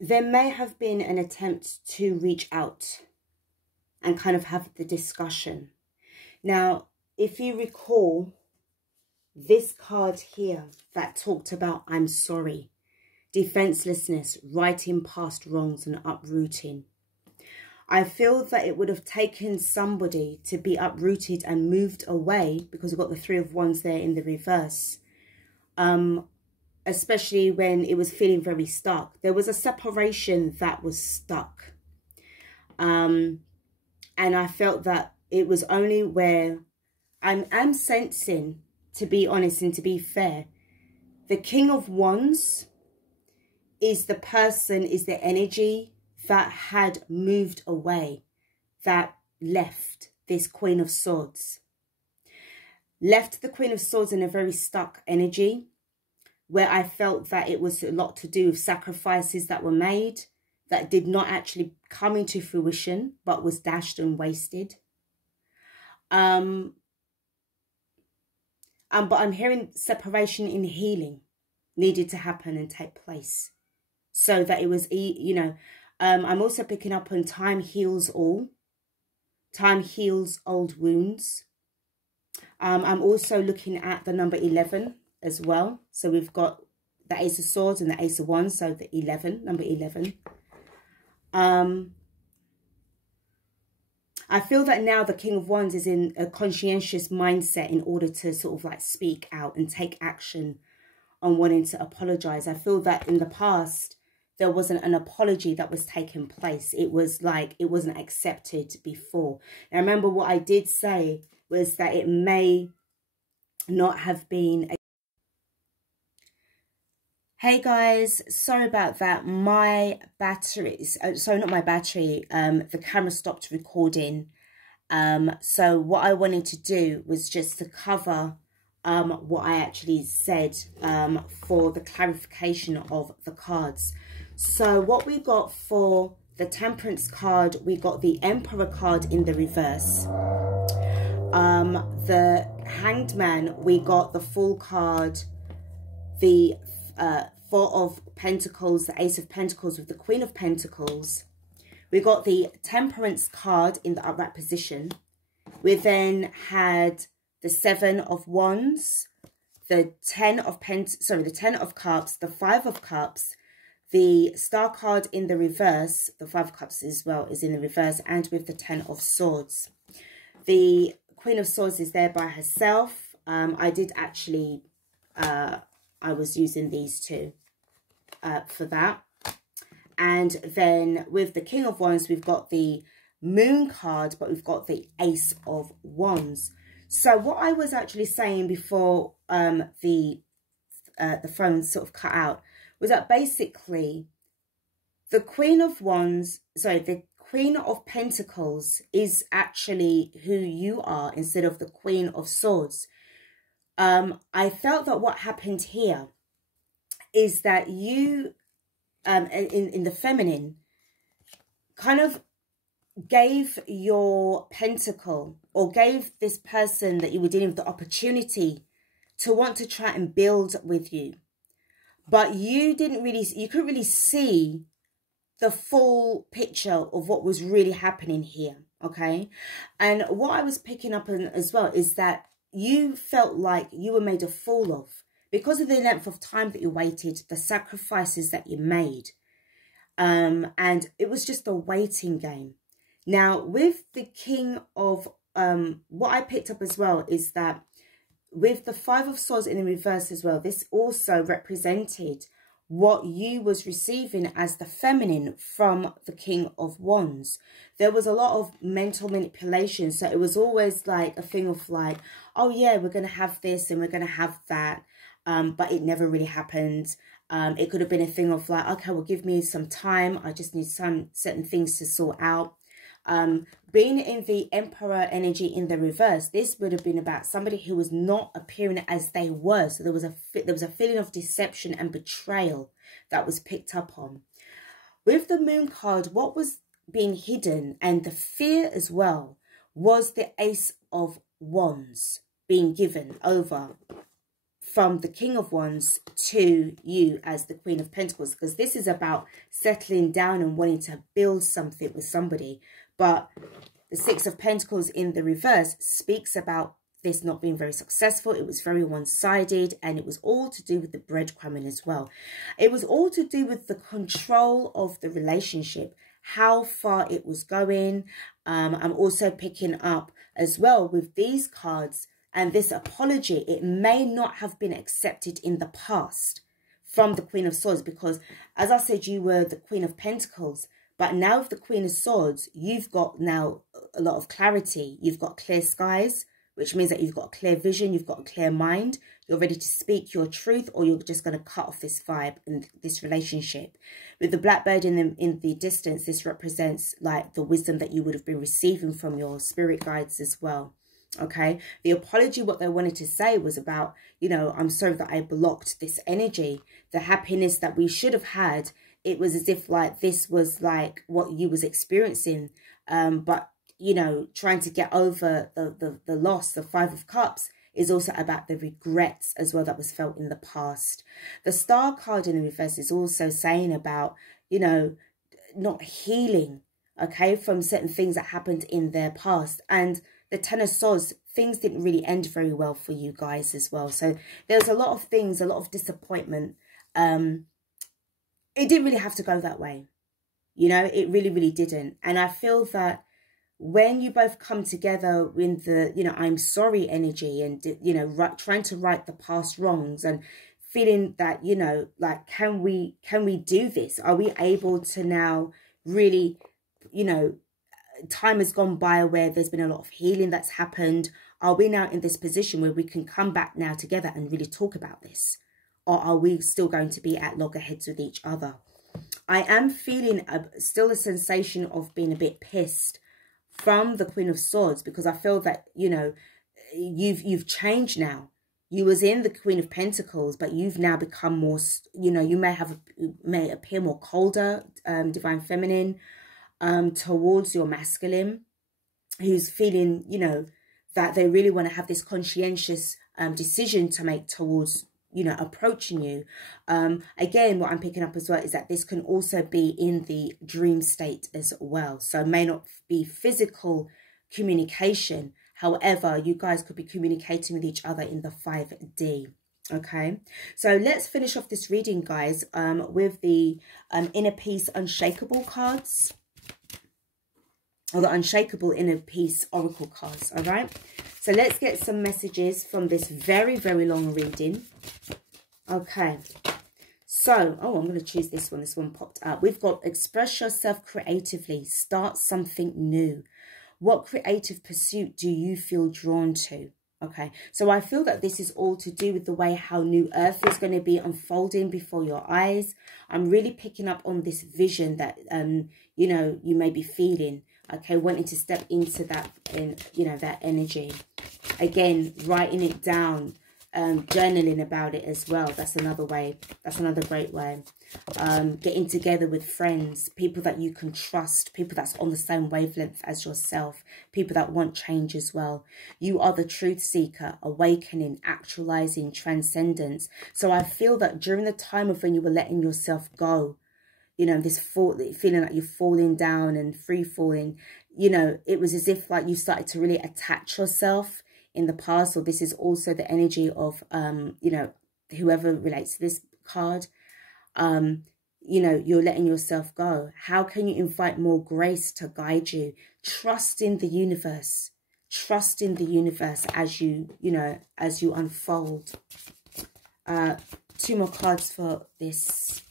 there may have been an attempt to reach out and kind of have the discussion. Now, if you recall this card here that talked about I'm sorry, defenselessness, righting past wrongs and uprooting. I feel that it would have taken somebody to be uprooted and moved away, because we've got the Three of Wands there in the reverse. Especially when it was feeling very stuck. There was a separation that was stuck. And I felt that it was only where I'm sensing, to be honest and to be fair, the King of Wands is the person, is the energy that had moved away, that left this Queen of Swords. Left the Queen of Swords in a very stuck energy, where I felt that it was a lot to do with sacrifices that were made that did not actually come into fruition, but was dashed and wasted. But I'm hearing separation in healing needed to happen and take place, so that it was, you know, I'm also picking up on time heals all. Time heals old wounds. I'm also looking at the number 11 as well. So we've got the Ace of Swords and the Ace of Wands. So the 11, number 11. I feel that now the King of Wands is in a conscientious mindset in order to sort of like speak out and take action on wanting to apologize. I feel that in the past, there wasn't an apology that was taking place. It was like it wasn't accepted before. Now, remember what I did say was that it may not have been. Hey guys, sorry about that. My batteries, sorry, not my battery, the camera stopped recording. So what I wanted to do was just to cover what I actually said for the clarification of the cards. So what we got for the Temperance card, we got the Emperor card in the reverse. The Hanged Man, we got the Fool card, the Four of Pentacles, the Ace of Pentacles with the Queen of Pentacles. We got the Temperance card in the upright position. We then had the Seven of Wands, the Ten of Cups, the Five of Cups, the Star card in the reverse, the Five of Cups as well is in the reverse, and with the Ten of Swords. The Queen of Swords is there by herself. I did actually, I was using these two for that. And then with the King of Wands, we've got the Moon card, but we've got the Ace of Wands. So what I was actually saying before the phone sort of cut out was that basically the Queen of Wands, sorry, the Queen of Pentacles is actually who you are instead of the Queen of Swords. I felt that what happened here is that you, in the feminine, kind of gave your pentacle, or gave this person that you were dealing with the opportunity to want to try and build with you. But you couldn't really see the full picture of what was really happening here, okay? And what I was picking up on as well is that you felt like you were made a fool of because of the length of time that you waited, the sacrifices that you made. And it was just a waiting game. Now, with the King of, what I picked up as well is that with the Five of Swords in the reverse as well, this also represented what you was receiving as the feminine from the King of Wands. There was a lot of mental manipulation. So it was always like a thing of like, oh yeah, we're going to have this and we're going to have that. But it never really happened. It could have been a thing of like, okay, well, give me some time. I just need some certain things to sort out. Being in the Emperor energy in the reverse, this would have been about somebody who was not appearing as they were. So there was a feeling of deception and betrayal that was picked up on. With the Moon card, what was being hidden and the fear as well was the Ace of Wands being given over from the King of Wands to you as the Queen of Pentacles, because this is about settling down and wanting to build something with somebody. But the Six of Pentacles in the reverse speaks about this not being very successful. It was very one-sided, and it was all to do with the breadcrumbing as well. It was all to do with the control of the relationship, how far it was going. I'm also picking up as well with these cards and this apology. It may not have been accepted in the past from the Queen of Swords because, as I said, you were the Queen of Pentacles. But now with the Queen of Swords, you've got now a lot of clarity. You've got clear skies, which means that you've got a clear vision, you've got a clear mind. You're ready to speak your truth, or you're just going to cut off this vibe and this relationship. With the blackbird in the distance, this represents like the wisdom that you would have been receiving from your spirit guides as well. Okay, the apology, what they wanted to say was about, you know, I'm sorry that I blocked this energy. The happiness that we should have had, it was as if like this was like what you was experiencing. But, you know, trying to get over the loss, the Five of Cups, is also about the regrets as well that was felt in the past. The Star card in the reverse is also saying about, you know, not healing, okay, from certain things that happened in their past. And the Ten of Swords, things didn't really end very well for you guys as well. So there's a lot of things, a lot of disappointment. It didn't really have to go that way. You know, it really, really didn't. And I feel that when you both come together with the, you know, I'm sorry energy and, you know, trying to right the past wrongs and feeling that, you know, like, can we do this? Are we able to now really, you know, time has gone by where there's been a lot of healing that's happened. Are we now in this position where we can come back now together and really talk about this? Or are we still going to be at loggerheads with each other? I am feeling still a sensation of being a bit pissed from the Queen of Swords, because I feel that, you know, you've changed now. You was in the Queen of Pentacles, but you've now become more, you know, you may appear more colder, Divine Feminine, towards your masculine, who's feeling, you know, that they really want to have this conscientious decision to make towards, you know, approaching you. Again, what I'm picking up as well is that this can also be in the dream state as well. So it may not be physical communication. However, you guys could be communicating with each other in the 5D. Okay, so let's finish off this reading, guys, with the Inner Peace Unshakable cards. Or the Unshakeable Inner Peace Oracle cards, all right? So let's get some messages from this very, very long reading. Okay. So, oh, I'm going to choose this one. This one popped up. We've got express yourself creatively. Start something new. What creative pursuit do you feel drawn to? Okay. So I feel that this is all to do with the way how New Earth is going to be unfolding before your eyes. I'm really picking up on this vision that, you know, you may be feeling. Okay, wanting to step into that, you know, that energy. Again, writing it down, journaling about it as well. That's another way. That's another great way. Getting together with friends, people that you can trust, people that's on the same wavelength as yourself, people that want change as well. You are the truth seeker, awakening, actualizing, transcendence. So I feel that during the time of when you were letting yourself go, you know, this feeling like you're falling down and free falling, you know, it was as if like you started to really attach yourself in the past. Or this is also the energy of, you know, whoever relates to this card, you know, you're letting yourself go. How can you invite more grace to guide you? Trust in the universe. Trust in the universe as you know, as you unfold. 2 more cards for this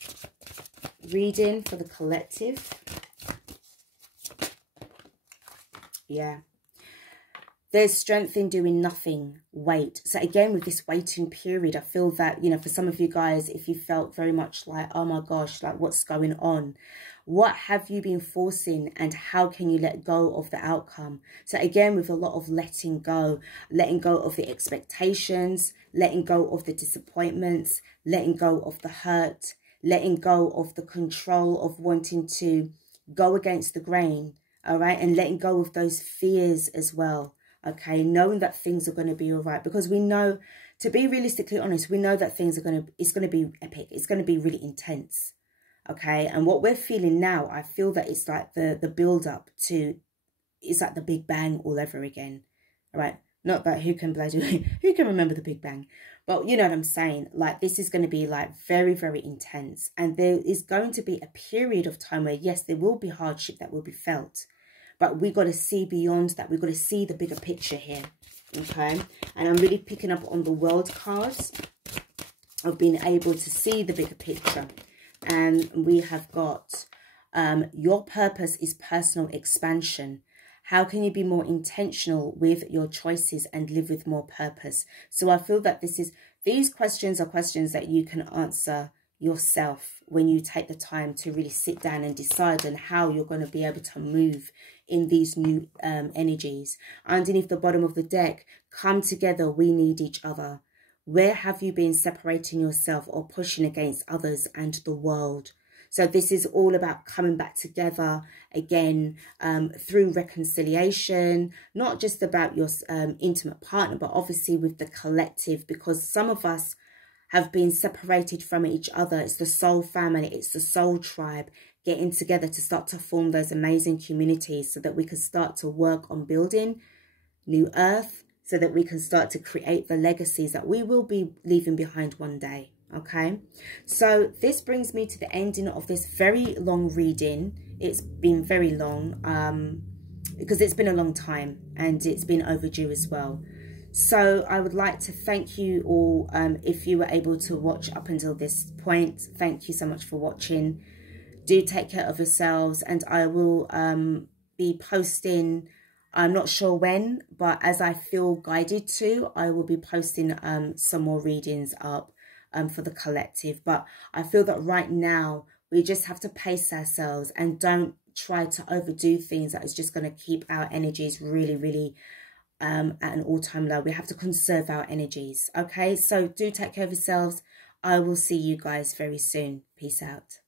reading for the collective. Yeah. There's strength in doing nothing. Wait. So again, with this waiting period, I feel that, you know, for some of you guys, if you felt very much like, oh my gosh, like what's going on? What have you been forcing and how can you let go of the outcome? So again, with a lot of letting go of the expectations, letting go of the disappointments, letting go of the hurt, letting go of the control of wanting to go against the grain, all right? And letting go of those fears as well, okay? Knowing that things are going to be all right. Because we know, to be realistically honest, we know that things are it's going to be epic. It's going to be really intense, okay? And what we're feeling now, I feel that it's like the build-up to, it's like the Big Bang all over again, all right? Not that who can remember the Big Bang? But you know what I'm saying? Like, this is going to be like very, very intense. And there is going to be a period of time where, yes, there will be hardship that will be felt. But we got to see beyond that. We've got to see the bigger picture here. Okay? And I'm really picking up on the World cards of being able to see the bigger picture. And we have got Your purpose is personal expansion. How can you be more intentional with your choices and live with more purpose? So I feel that these questions are questions that you can answer yourself when you take the time to really sit down and decide on how you're going to be able to move in these new energies. Underneath the bottom of the deck, come together, we need each other. Where have you been separating yourself or pushing against others and the world? So this is all about coming back together again through reconciliation, not just about your intimate partner, but obviously with the collective, because some of us have been separated from each other. It's the soul family, it's the soul tribe, getting together to start to form those amazing communities so that we can start to work on building new earth, so that we can start to create the legacies that we will be leaving behind one day. Okay, so this brings me to the ending of this very long reading. It's been very long because it's been a long time and it's been overdue as well. So I would like to thank you all. If you were able to watch up until this point, thank you so much for watching. Do take care of yourselves, and I will be posting, I'm not sure when, but as I feel guided to, I will be posting some more readings up for the collective. But I feel that right now we just have to pace ourselves and don't try to overdo things that is just going to keep our energies really, really at an all-time low. We have to conserve our energies. Okay, so do take care of yourselves. I will see you guys very soon. Peace out.